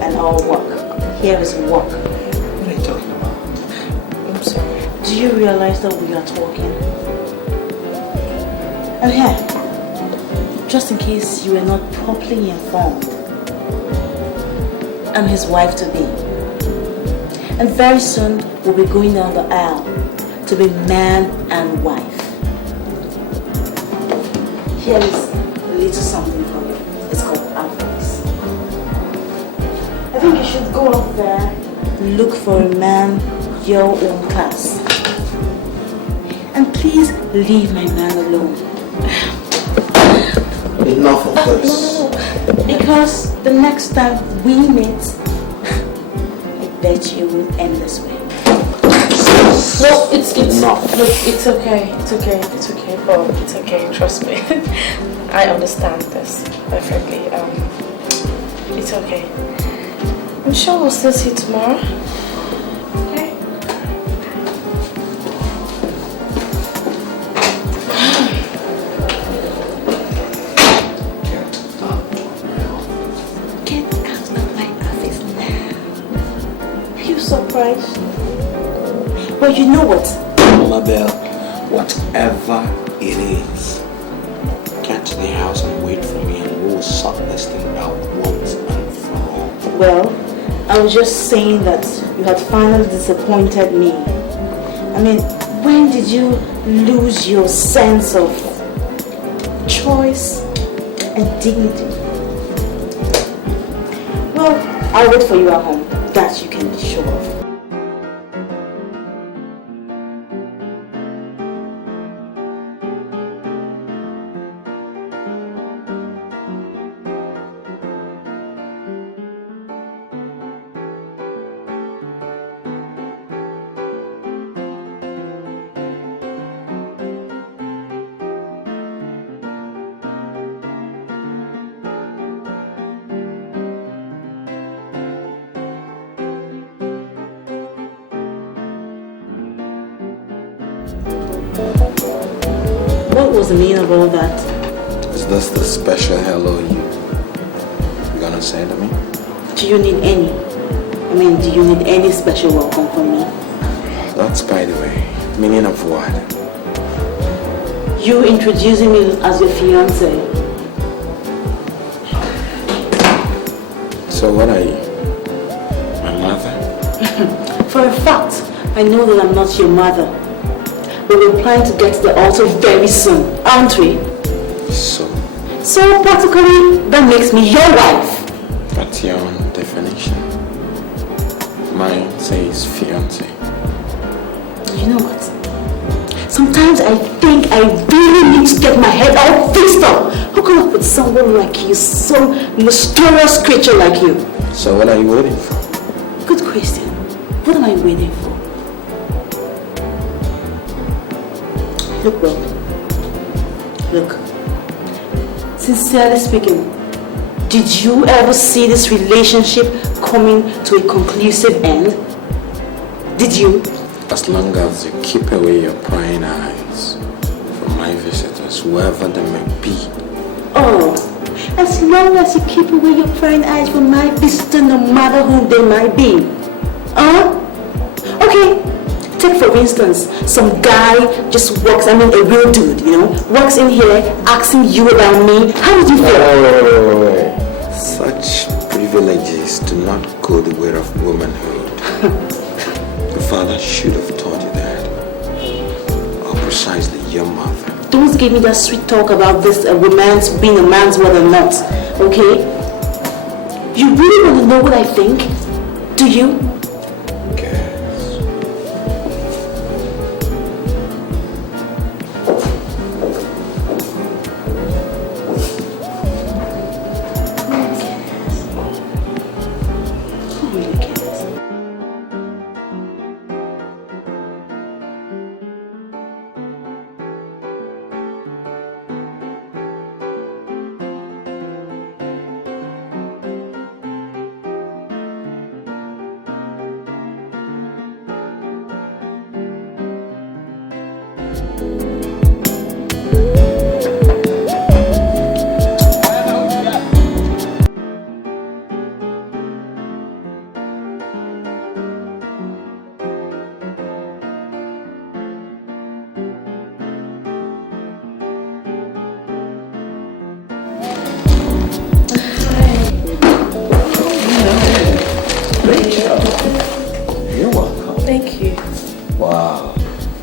and all work. Here is work. What are you talking about? I'm sorry. Do you realize that we are talking? And here, just in case you were not properly informed, I'm his wife-to-be. And very soon, we'll be going down the aisle to be man and wife. Here is a little something for you. It's called advice. I think you should go up there, look for a man your own class. And please leave my man alone. Enough of this. No. Because the next time we meet, I bet you will end this way. No, it's enough. Look, it's okay, Bob, it's okay, trust me. I understand this perfectly. It's okay. I'm sure we'll still see you tomorrow. Okay? Get out of my office now. Are you surprised? But you know what? Mabel, whatever it is, get to the house and wait for me and we'll sort this thing out once and for all. Well, I was just saying that you had finally disappointed me. I mean, when did you lose your sense of choice and dignity? Well, I'll wait for you at home. That you can be sure of. What was the meaning of all that? Is this the special hello you're gonna say to me? Do you need any? I mean, do you need any special welcome from me? That's by the way. Meaning of what? You introducing me as your fiancé. So what are you? My mother? For a fact, I know that I'm not your mother. But we're planning to get to the altar very soon, aren't we? So practically, that makes me your wife. That's your own definition. Mine says fiancé. You know what? Sometimes I think I really need to get my head all fixed up. How come up with someone like you, so mysterious creature like you? So what are you waiting for? Good question. What am I waiting for? Look, Bob. Look. Sincerely speaking, did you ever see this relationship coming to a conclusive end? Did you? As long as you keep away your prying eyes from my visitors, whoever they may be. Oh, as long as you keep away your prying eyes from my visitor, no matter who they might be. Okay. Take for instance, some guy just walks, a real dude, walks in here asking you about me. How would you feel? Wait. Such privileges do not go the way of womanhood. Your father should have taught you that. Or precisely your mother. Don't give me that sweet talk about this romance being a man's word or not, okay? You really want to know what I think? Do you?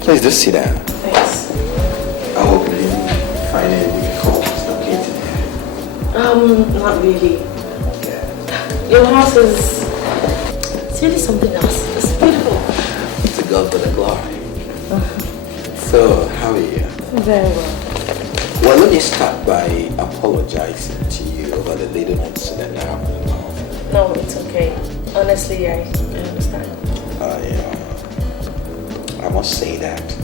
Please just sit down. Thanks. I hope you find anything difficult located here. Not really. Your house is... It's really something else. It's beautiful. To God be the glory. So, how are you? Very well. Well, let me start by apologizing to you over the little incident that happened. No, it's okay. Honestly, I understand. I must say that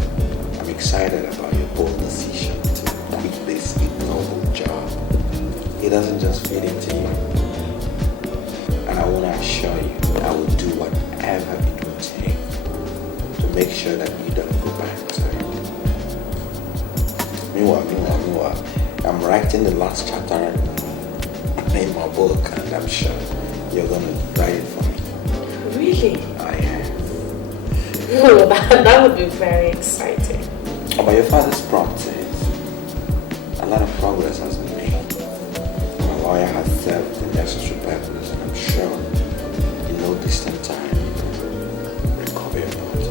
I'm excited about your bold decision to quit this ignoble job. It doesn't just fit into you. And I want to assure you, I will do whatever it will take to make sure that you don't go back to it. Meanwhile, I'm writing the last chapter in my book, and I'm sure you're going to write it for me. Really? I am. Oh, that would be very exciting. About your father's properties, a lot of progress has been made. My lawyer has served the necessary papers, and I'm sure in no distant time recover your properties.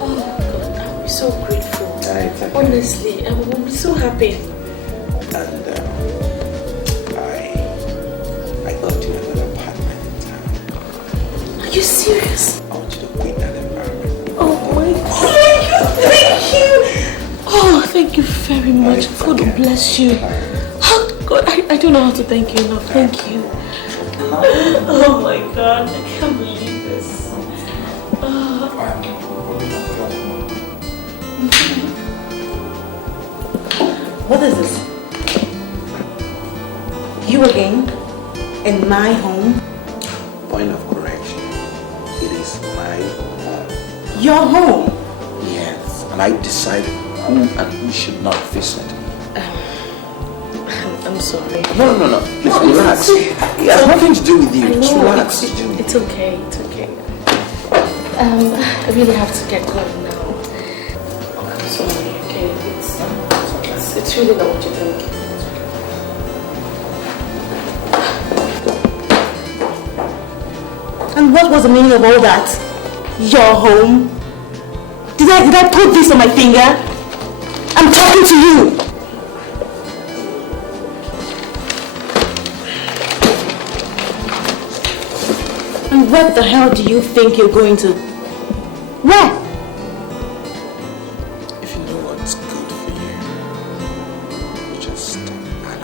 Oh God, I'll be so grateful. Exactly. Honestly, I will be so happy. And I got you another apartment in town. Are you serious? I want you to quit that environment. Oh my God, thank you. Oh, thank you very much. God bless you. Oh God, I don't know how to thank you enough. Thank you. Oh my God, I can't believe this. What is this? You again? In my home? Point of correction. It is my home. Your home? Yes, and I decide who and who should not visit. I'm sorry. No. Please relax. It has nothing to do with you. Just relax. It's okay. It's okay. I really have to get going now. I'm sorry. Okay, it's really not what you think. And what was the meaning of all that? Your home? Did I put this on my finger? I'm talking to you! And what the hell do you think you're going to? Where? If you know what's good for you, just run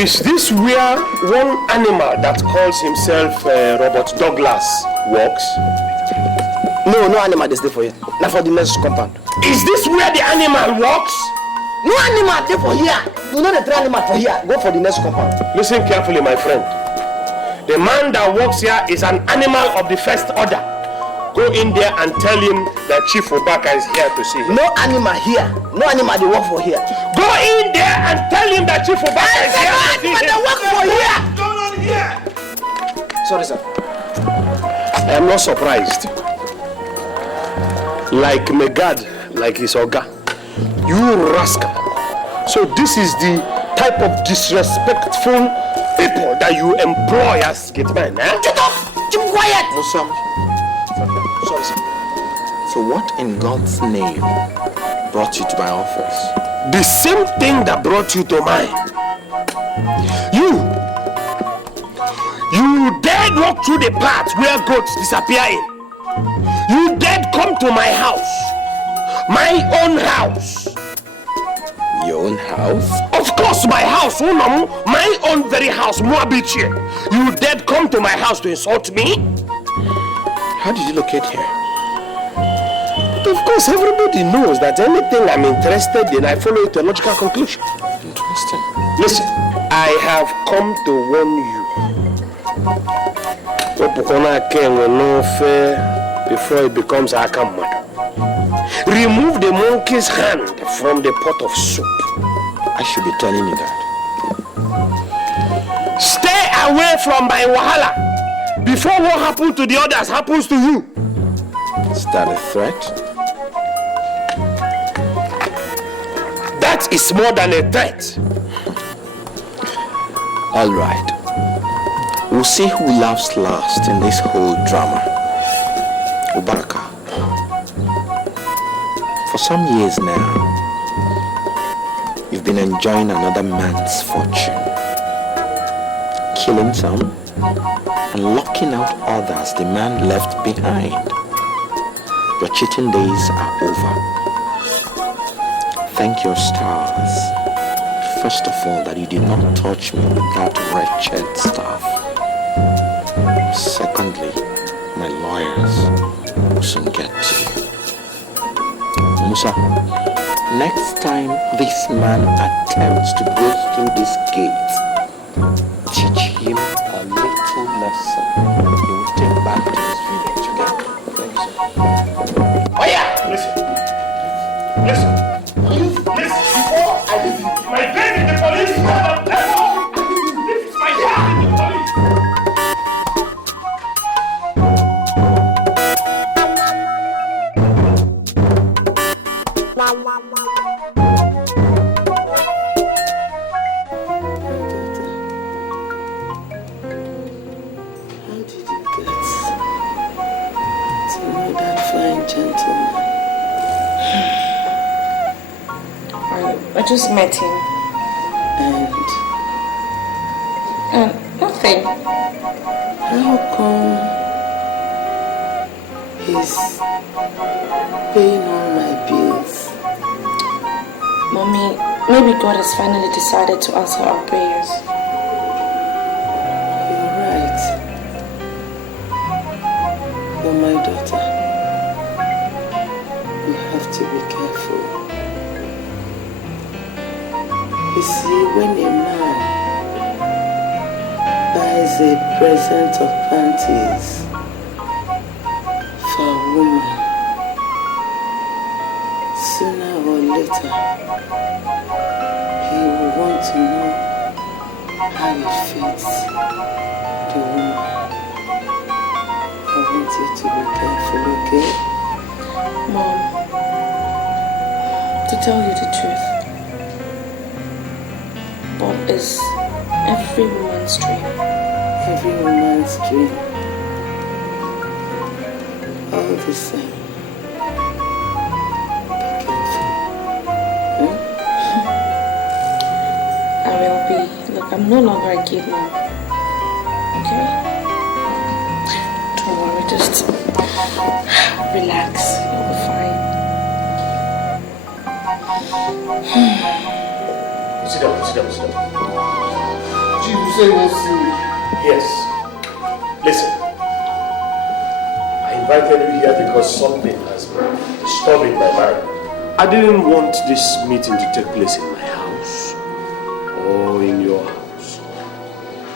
Is this where one animal that calls himself Robert Douglas walks? No animal is there for you. Not for the next compound. Is this where the animal walks? No animal there for here. You know the three animal for here. Go for the next compound. Listen carefully, my friend. The man that walks here is an animal of the first order. Go in there and tell him that Chief Obaka is here to see him. No animal here. No animal they work for here. Go in there and tell him that Chief Obaka is here to see him. They work for here. What's going on here? Sorry, sir. I am not surprised. Like Megad, like his Oga. You rascal. So this is the type of disrespectful people that you employ as gatemen, eh? Get up! Keep quiet! No, sir. Sorry, sir. So what in God's name brought you to my office? The same thing that brought you to mine. You dared walk through the path where goats disappear in. You dared come to my house. My own house. Your own house? Of course, my house. My own very house, Moabiche. You dared come to my house to insult me? How did you locate here? But of course, everybody knows that anything I'm interested in, I follow it to a logical conclusion. Interesting. Listen, I have come to warn you. Before it becomes Akamad. Remove the monkey's hand from the pot of soup. I should be telling you that. Stay away from my wahala before what happened to the others happens to you. Is that a threat? That is more than a threat. All right. We'll see who laughs last in this whole drama. Obaka. For some years now, you've been enjoying another man's fortune, killing some and locking out others the man left behind. Your cheating days are over. Thank your stars, first of all, that you did not touch me with that wretched stuff. Secondly, my lawyers will soon get to you. Musa, next time this man attempts to go through this gate, teach him a little lesson he will take back to his village, okay? Thank you, sir. Oh yeah! Listen. Listen, before I leave you, my dad in the police! This is my dad in the police! I just met him. And? Nothing. How come he's paying all my bills? Mommy, maybe God has finally decided to answer our prayers. You're right. But my daughter, you have to be careful. You see, when a man as a present of panties for a woman. Sooner or later, he will want to know how it fits the woman. I want you to be careful, okay? Mom, to tell you the truth, Bob is every woman's dream. Every woman's dream. All the same. Be careful. I will be. Look, I'm no longer a kid, Mom. Okay? Don't worry, just relax. You'll be fine. Sit down. Chief, you say you won't see me? Yes. Listen. I invited you here because something has been disturbing my mind. I didn't want this meeting to take place in my house or in your house.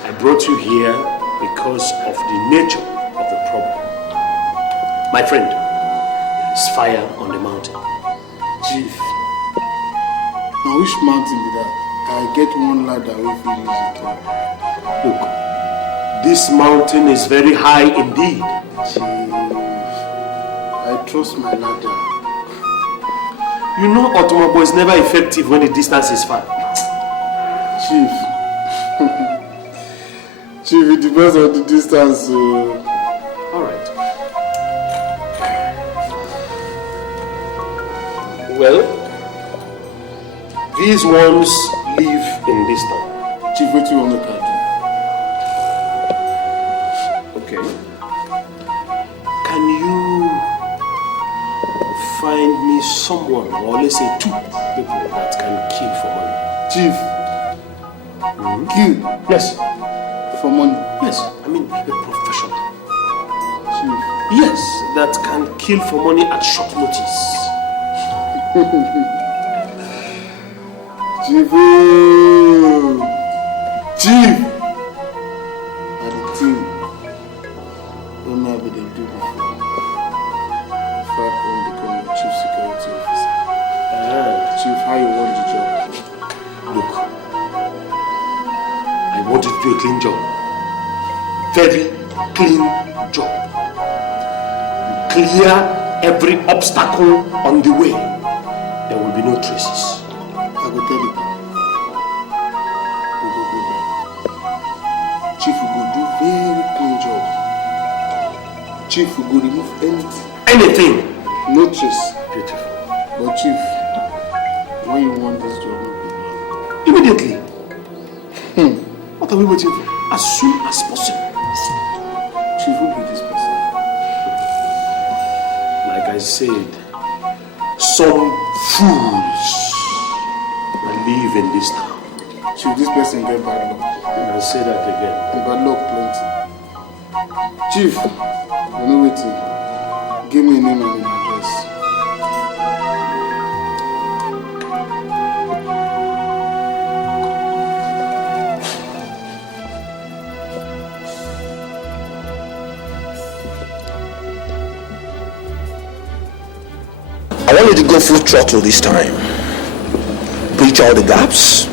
I brought you here because of the nature of the problem. My friend, there is fire on the mountain. Chief, now which mountain be that? I get one ladder if you use it. Look, this mountain is very high indeed. Chief, I trust my ladder. You know automobile is never effective when the distance is far. Chief, Chief, it depends on the distance. So... Alright. Well, these ones live in this town. Chief, what you want to do? Okay. Can you find me someone, or let's say 2 people that can kill for money? Chief, kill? Yes. For money? Yes, I mean a professional. Chief. Yes, that can kill for money at short notice. Chief, Chief, and the team, don't know what they do before. If I can become a chief security officer. Chief, how you want the job? Look, I want you to do a clean job. Very clean job. Clear every obstacle on the way. There will be no traces. I will tell you. We go there. Chief will go do very clean job. Chief will go remove anything. Anything? No trace. Beautiful. But Chief, when you want this job? Immediately. What are we waiting for? As soon as possible. Chief, who be this person? Like I said, some fools live in this town. Chief, this person get bad luck. I'll say that again. Bad luck plenty. Chief, I'm not waiting. Give me a name and an address. I want you to go full throttle this time. Breach all the gaps.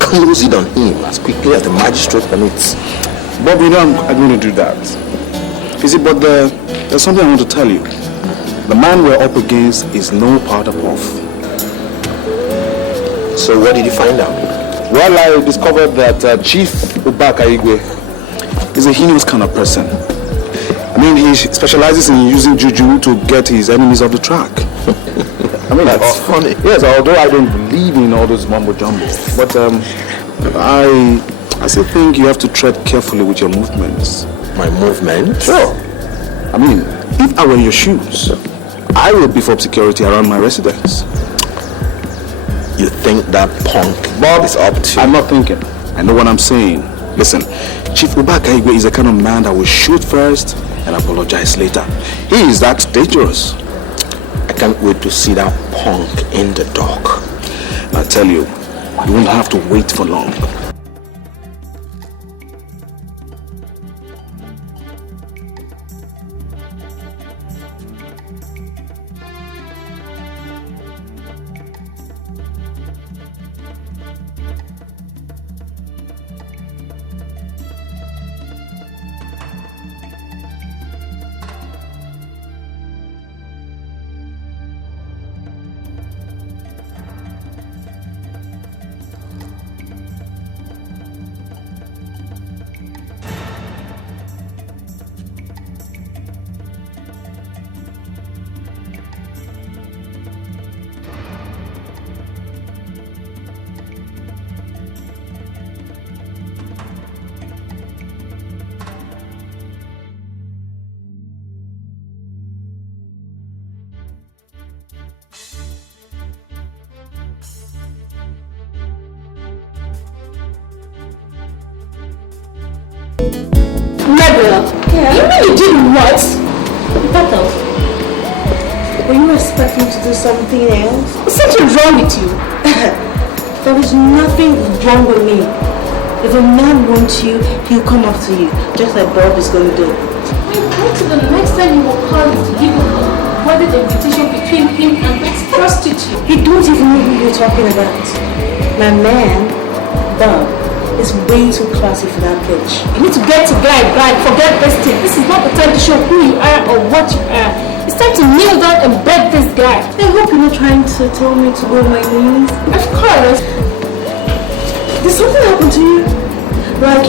Close it on him as quickly as the magistrate permits. Bob, you know I'm going to do that. You see, but there's something I want to tell you. The man we're up against is no powder puff. So what did you find out? Well, I discovered that Chief Ubaka Igwe is a heinous kind of person. I mean, he specializes in using juju to get his enemies off the track. I mean, that's funny. Yes, although I don't believe in all those mumbo jumbo, but I still think you have to tread carefully with your movements. My movements? Sure. I mean, if I were in your shoes, I would beef up security around my residence. You think that punk Bob is up to? I'm not thinking. I know what I'm saying. Listen, Chief Ubaka Igwe is the kind of man that will shoot first and apologize later. He is that dangerous. I can't wait to see that punk in the dock. I tell you, you won't have to wait for long. Mabel, you know you did what? What else? Were you expecting to do something else? Is something wrong with you? There is nothing wrong with me. If a man wants you, he'll come after you, just like Bob is going to do. Wait till the next time you will call him to give him a wedding invitation between him and that prostitute. You don't even know who you're talking about. My man, Bob, is way too classy for that bitch. You need to get to guy, forget this thing. This is not the time to show who you are or what you are. It's time to kneel down and beg this guy. I hope you're not trying to tell me to go on my knees. Of course. Did something happen to you? Like,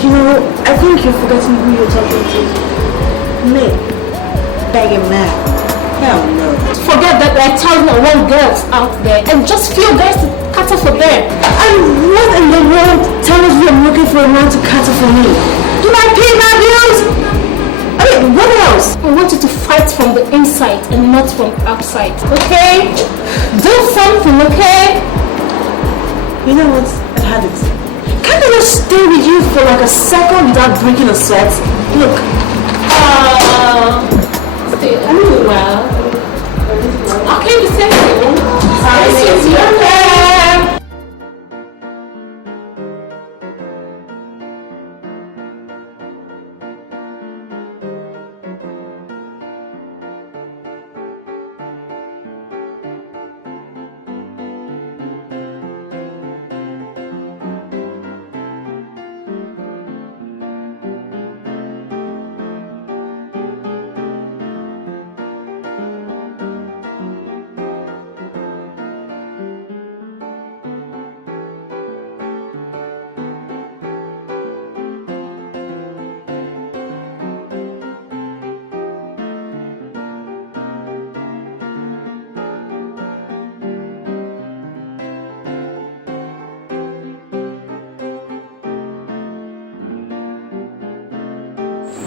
I think you're forgetting who you're talking to. Me? Begging man? Hell no. Forget that there are 1,001 girls out there and just few guys to cater for them. And what in the world tells you I'm looking for a man to cater for me? Do I pay my bills? I mean, what else? I want you to fight from the inside and not from outside, okay? Do something, okay? You know what? I've had it. Can't I just stay with you for like a second without breaking a sweat? Look. Stay a little while. Okay, the same thing. Okay.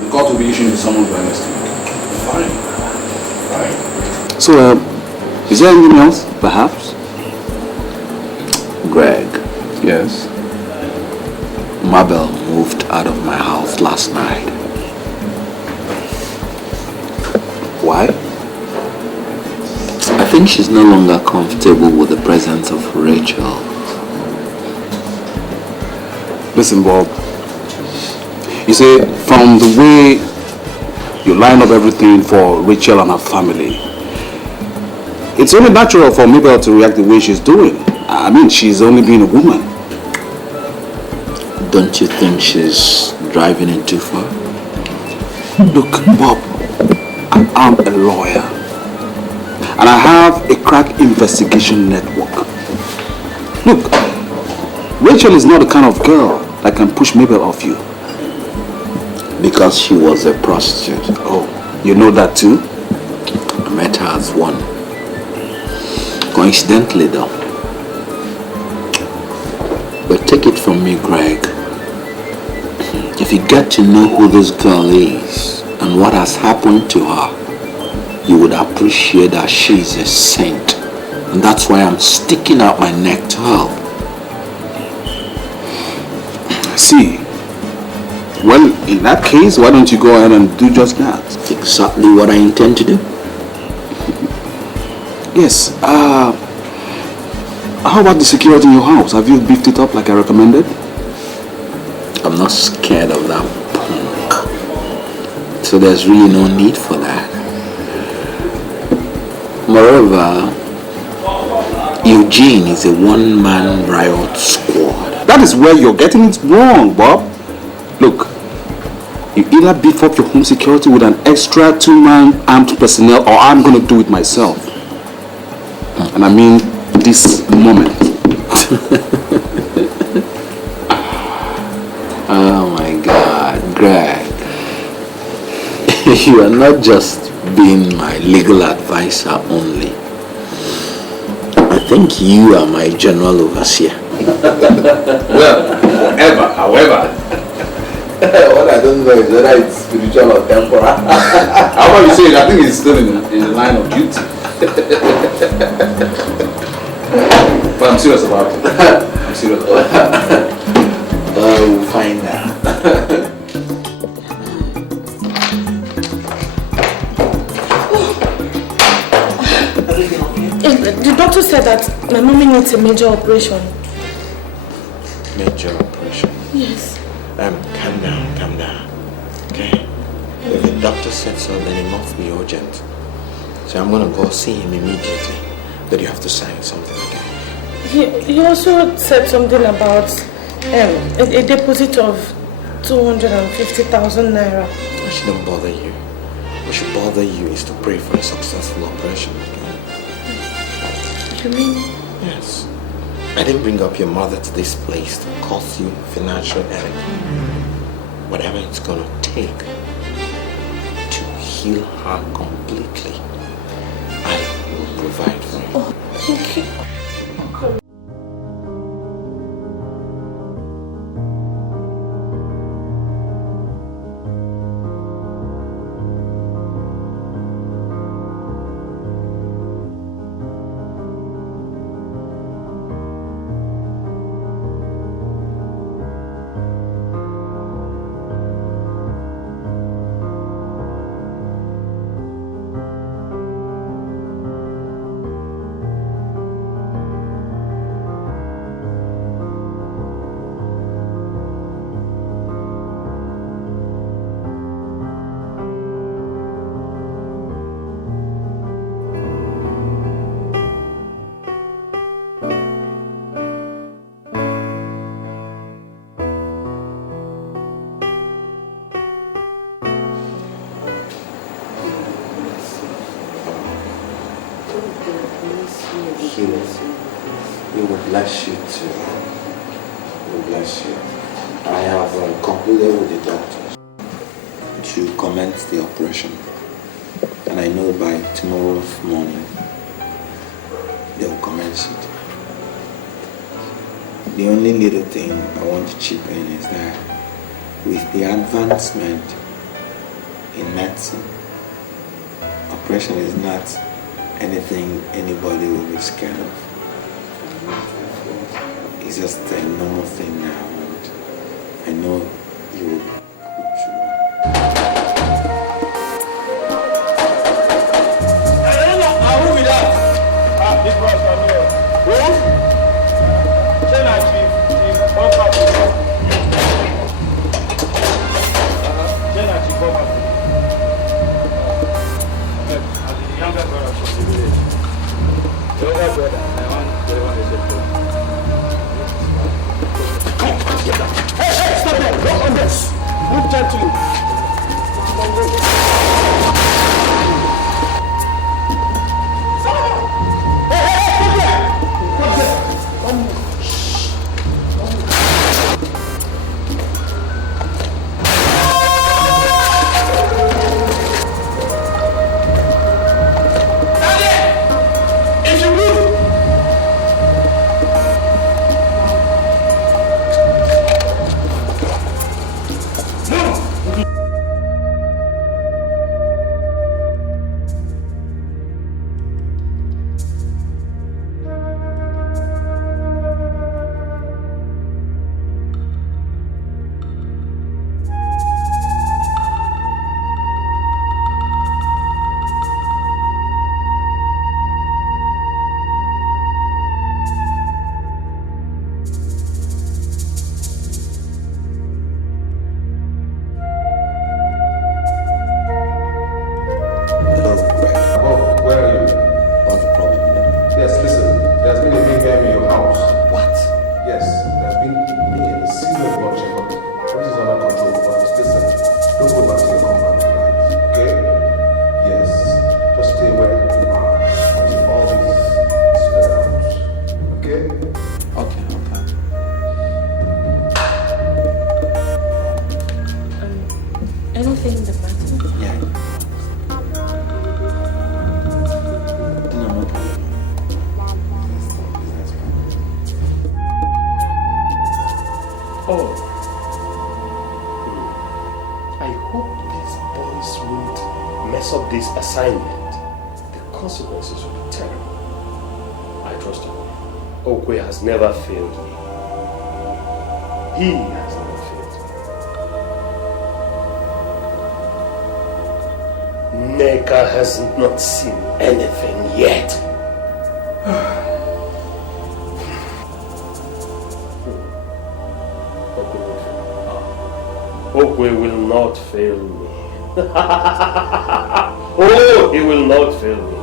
The court will be issuing the summons by next week. Fine. So, is there anything else, perhaps? Greg. Yes? Mabel moved out of my house last night. Why? I think she's no longer comfortable with the presence of Rachel. Listen, Bob. You see, from the way you line up everything for Rachel and her family, it's only natural for Mabel to react the way she's doing. I mean, she's only being a woman. Don't you think she's driving it too far? Look, Bob, I'm a lawyer. And I have a crack investigation network. Look, Rachel is not the kind of girl that can push Mabel off you. Because she was a prostitute. Oh, you know that too? I met her as one. Coincidentally though. But take it from me, Greg. If you get to know who this girl is and what has happened to her, you would appreciate that she is a saint. And that's why I'm sticking out my neck to help. See, well, in that case, why don't you go ahead and do just that? Exactly what I intend to do. Yes, how about the security in your house? Have you beefed it up like I recommended? I'm not scared of that punk. So there's really no need for that. Moreover, Eugene is a one-man riot squad. That is where you're getting it wrong, Bob. Look, you either beef up your home security with an extra 2-man armed personnel, or I'm going to do it myself. And I mean this moment. Oh my God, Greg. You are not just being my legal advisor only. I think you are my general overseer. Well, however. What I don't know is whether it's spiritual or temporal. How about you say it? I think it's still in the line of duty. But I'm serious about it. I'm serious about it. We'll find out. also said that my mommy needs a major operation. Major operation? Yes. Calm down. Okay? If the doctor said so, then it must be urgent. So I'm gonna go see him immediately. But you have to sign something again. He also said something about a deposit of 250,000 naira. I shouldn't bother you. What should bother you is to pray for a successful operation. You mean? Yes. I didn't bring up your mother to this place to cause you financial headache. Whatever it's gonna take to heal her completely, I will provide for you. Oh, thank you. He will bless you too. He will bless you. I have concluded with the doctors to commence the operation. And I know by tomorrow morning they will commence it. The only little thing I want to chip in is that with the advancement in medicine, operation is not anything anybody will be scared of. It's just a normal thing now, and I know you will put through. Who with that? This was from here. Who? Chena Chief, one party. Chena Chief, one party. As the younger brother from the village. The older brother, I want the one is a Hey, stop there! Go on this! Move gently. Never failed me. He has never failed me. Neka has not seen anything yet. Okonkwo will not fail me. Oh, he will not fail me.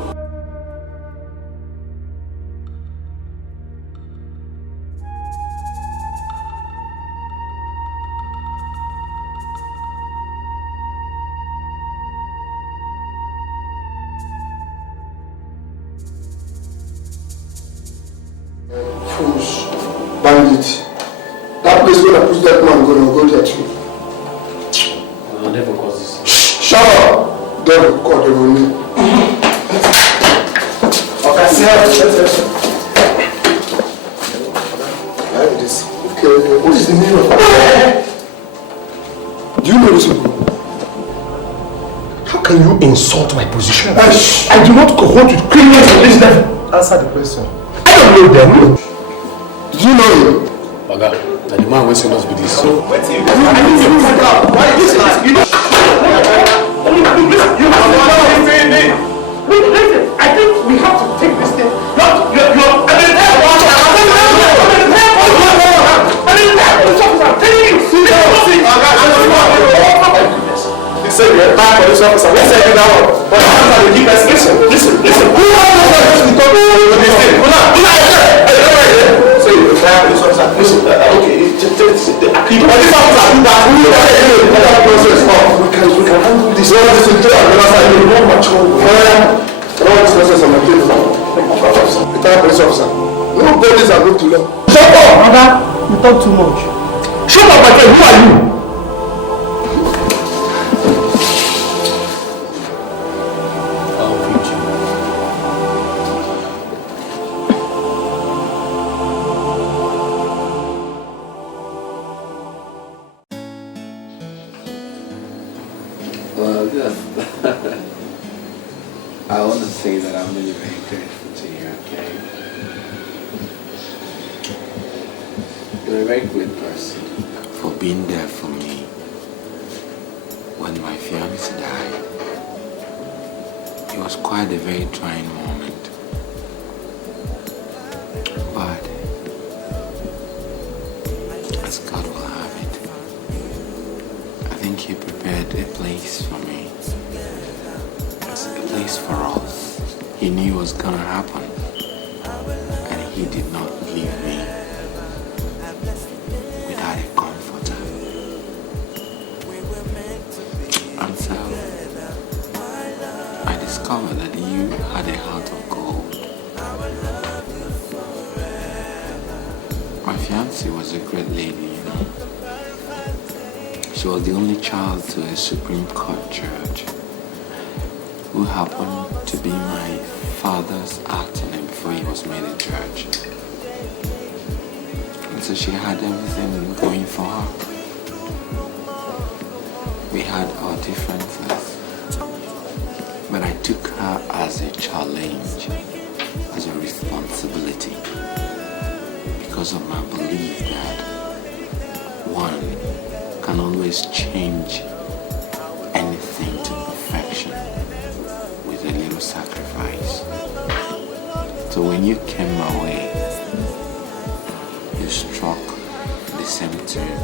Fools, bandits. That place where I put that man gonna go there too. I'll never cause this. Shut up! Don't call them on me. Okay, see how this. Okay, what is the meaning of do you know this people? How can you insult my position? I do not cohort with criminals of this level. Answer the question. I don't know them. Do you know him? Oga, the man will send us with this. So, why this man? You know. Listen, I think we have to take this thing. Listen, you're a bad police officer. Let's say that one. But I'm not going to keep us. Listen. Who wants to talk to this thing? So you're a bad police officer. Listen, okay. People, this officer do that. We can handle this. All this will tell us that you're not mature. All this process on my table. Retired police officer. No bodies are going to law. Shut up! Oga, you talk too much. Shut up, my friend. Who are you? I want to say that I'm really very grateful to you, okay? You're a very good person for being there for me when my fiancé died. It was quite a very trying moment. But as God will have it, I think He prepared a place for me. A place for us. He knew it was gonna happen, and He did not leave me without a comforter. And so I discovered that you had a heart of gold. My fiancée was a great lady, you know. She was the only child to a Supreme Court judge who happened to be my father's alternate before he was made a judge. And so she had everything going for her. We had our differences, but I took her as a challenge, as a responsibility, because of my belief that one can always change anything to perfection with a little sacrifice. So when you came my way, you struck the same tune,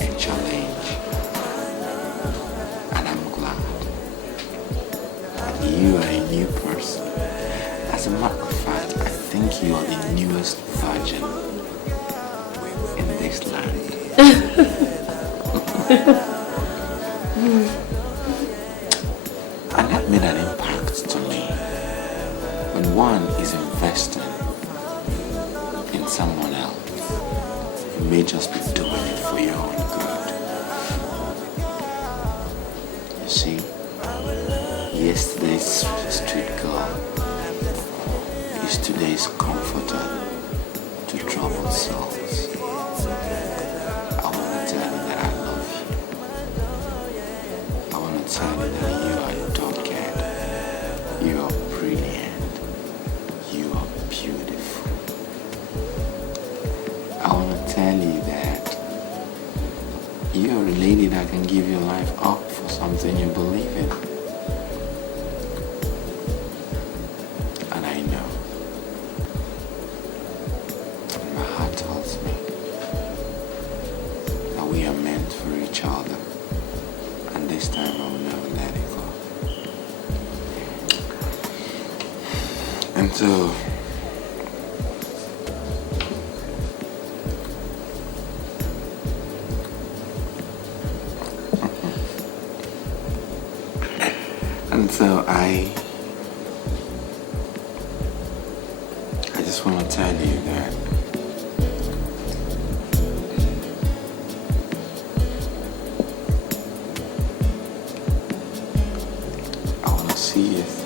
a challenge, and I'm glad that you are a new person. As a matter of fact, I think you are the newest virgin in this land. And that made an impact to me. When one is investing in someone else, you may just be doing it for your own good. You see, yesterday's street girl is today's comforter to troubled souls. I want to tell you that I love you. I want to tell you that you are Dike. You are brilliant. You are beautiful. I want to tell you that you are a lady that can give your life up for something you believe in. And I know. And my heart tells me that we are meant for each this time I will never let it go. And so, I just want to tell you that I want to see you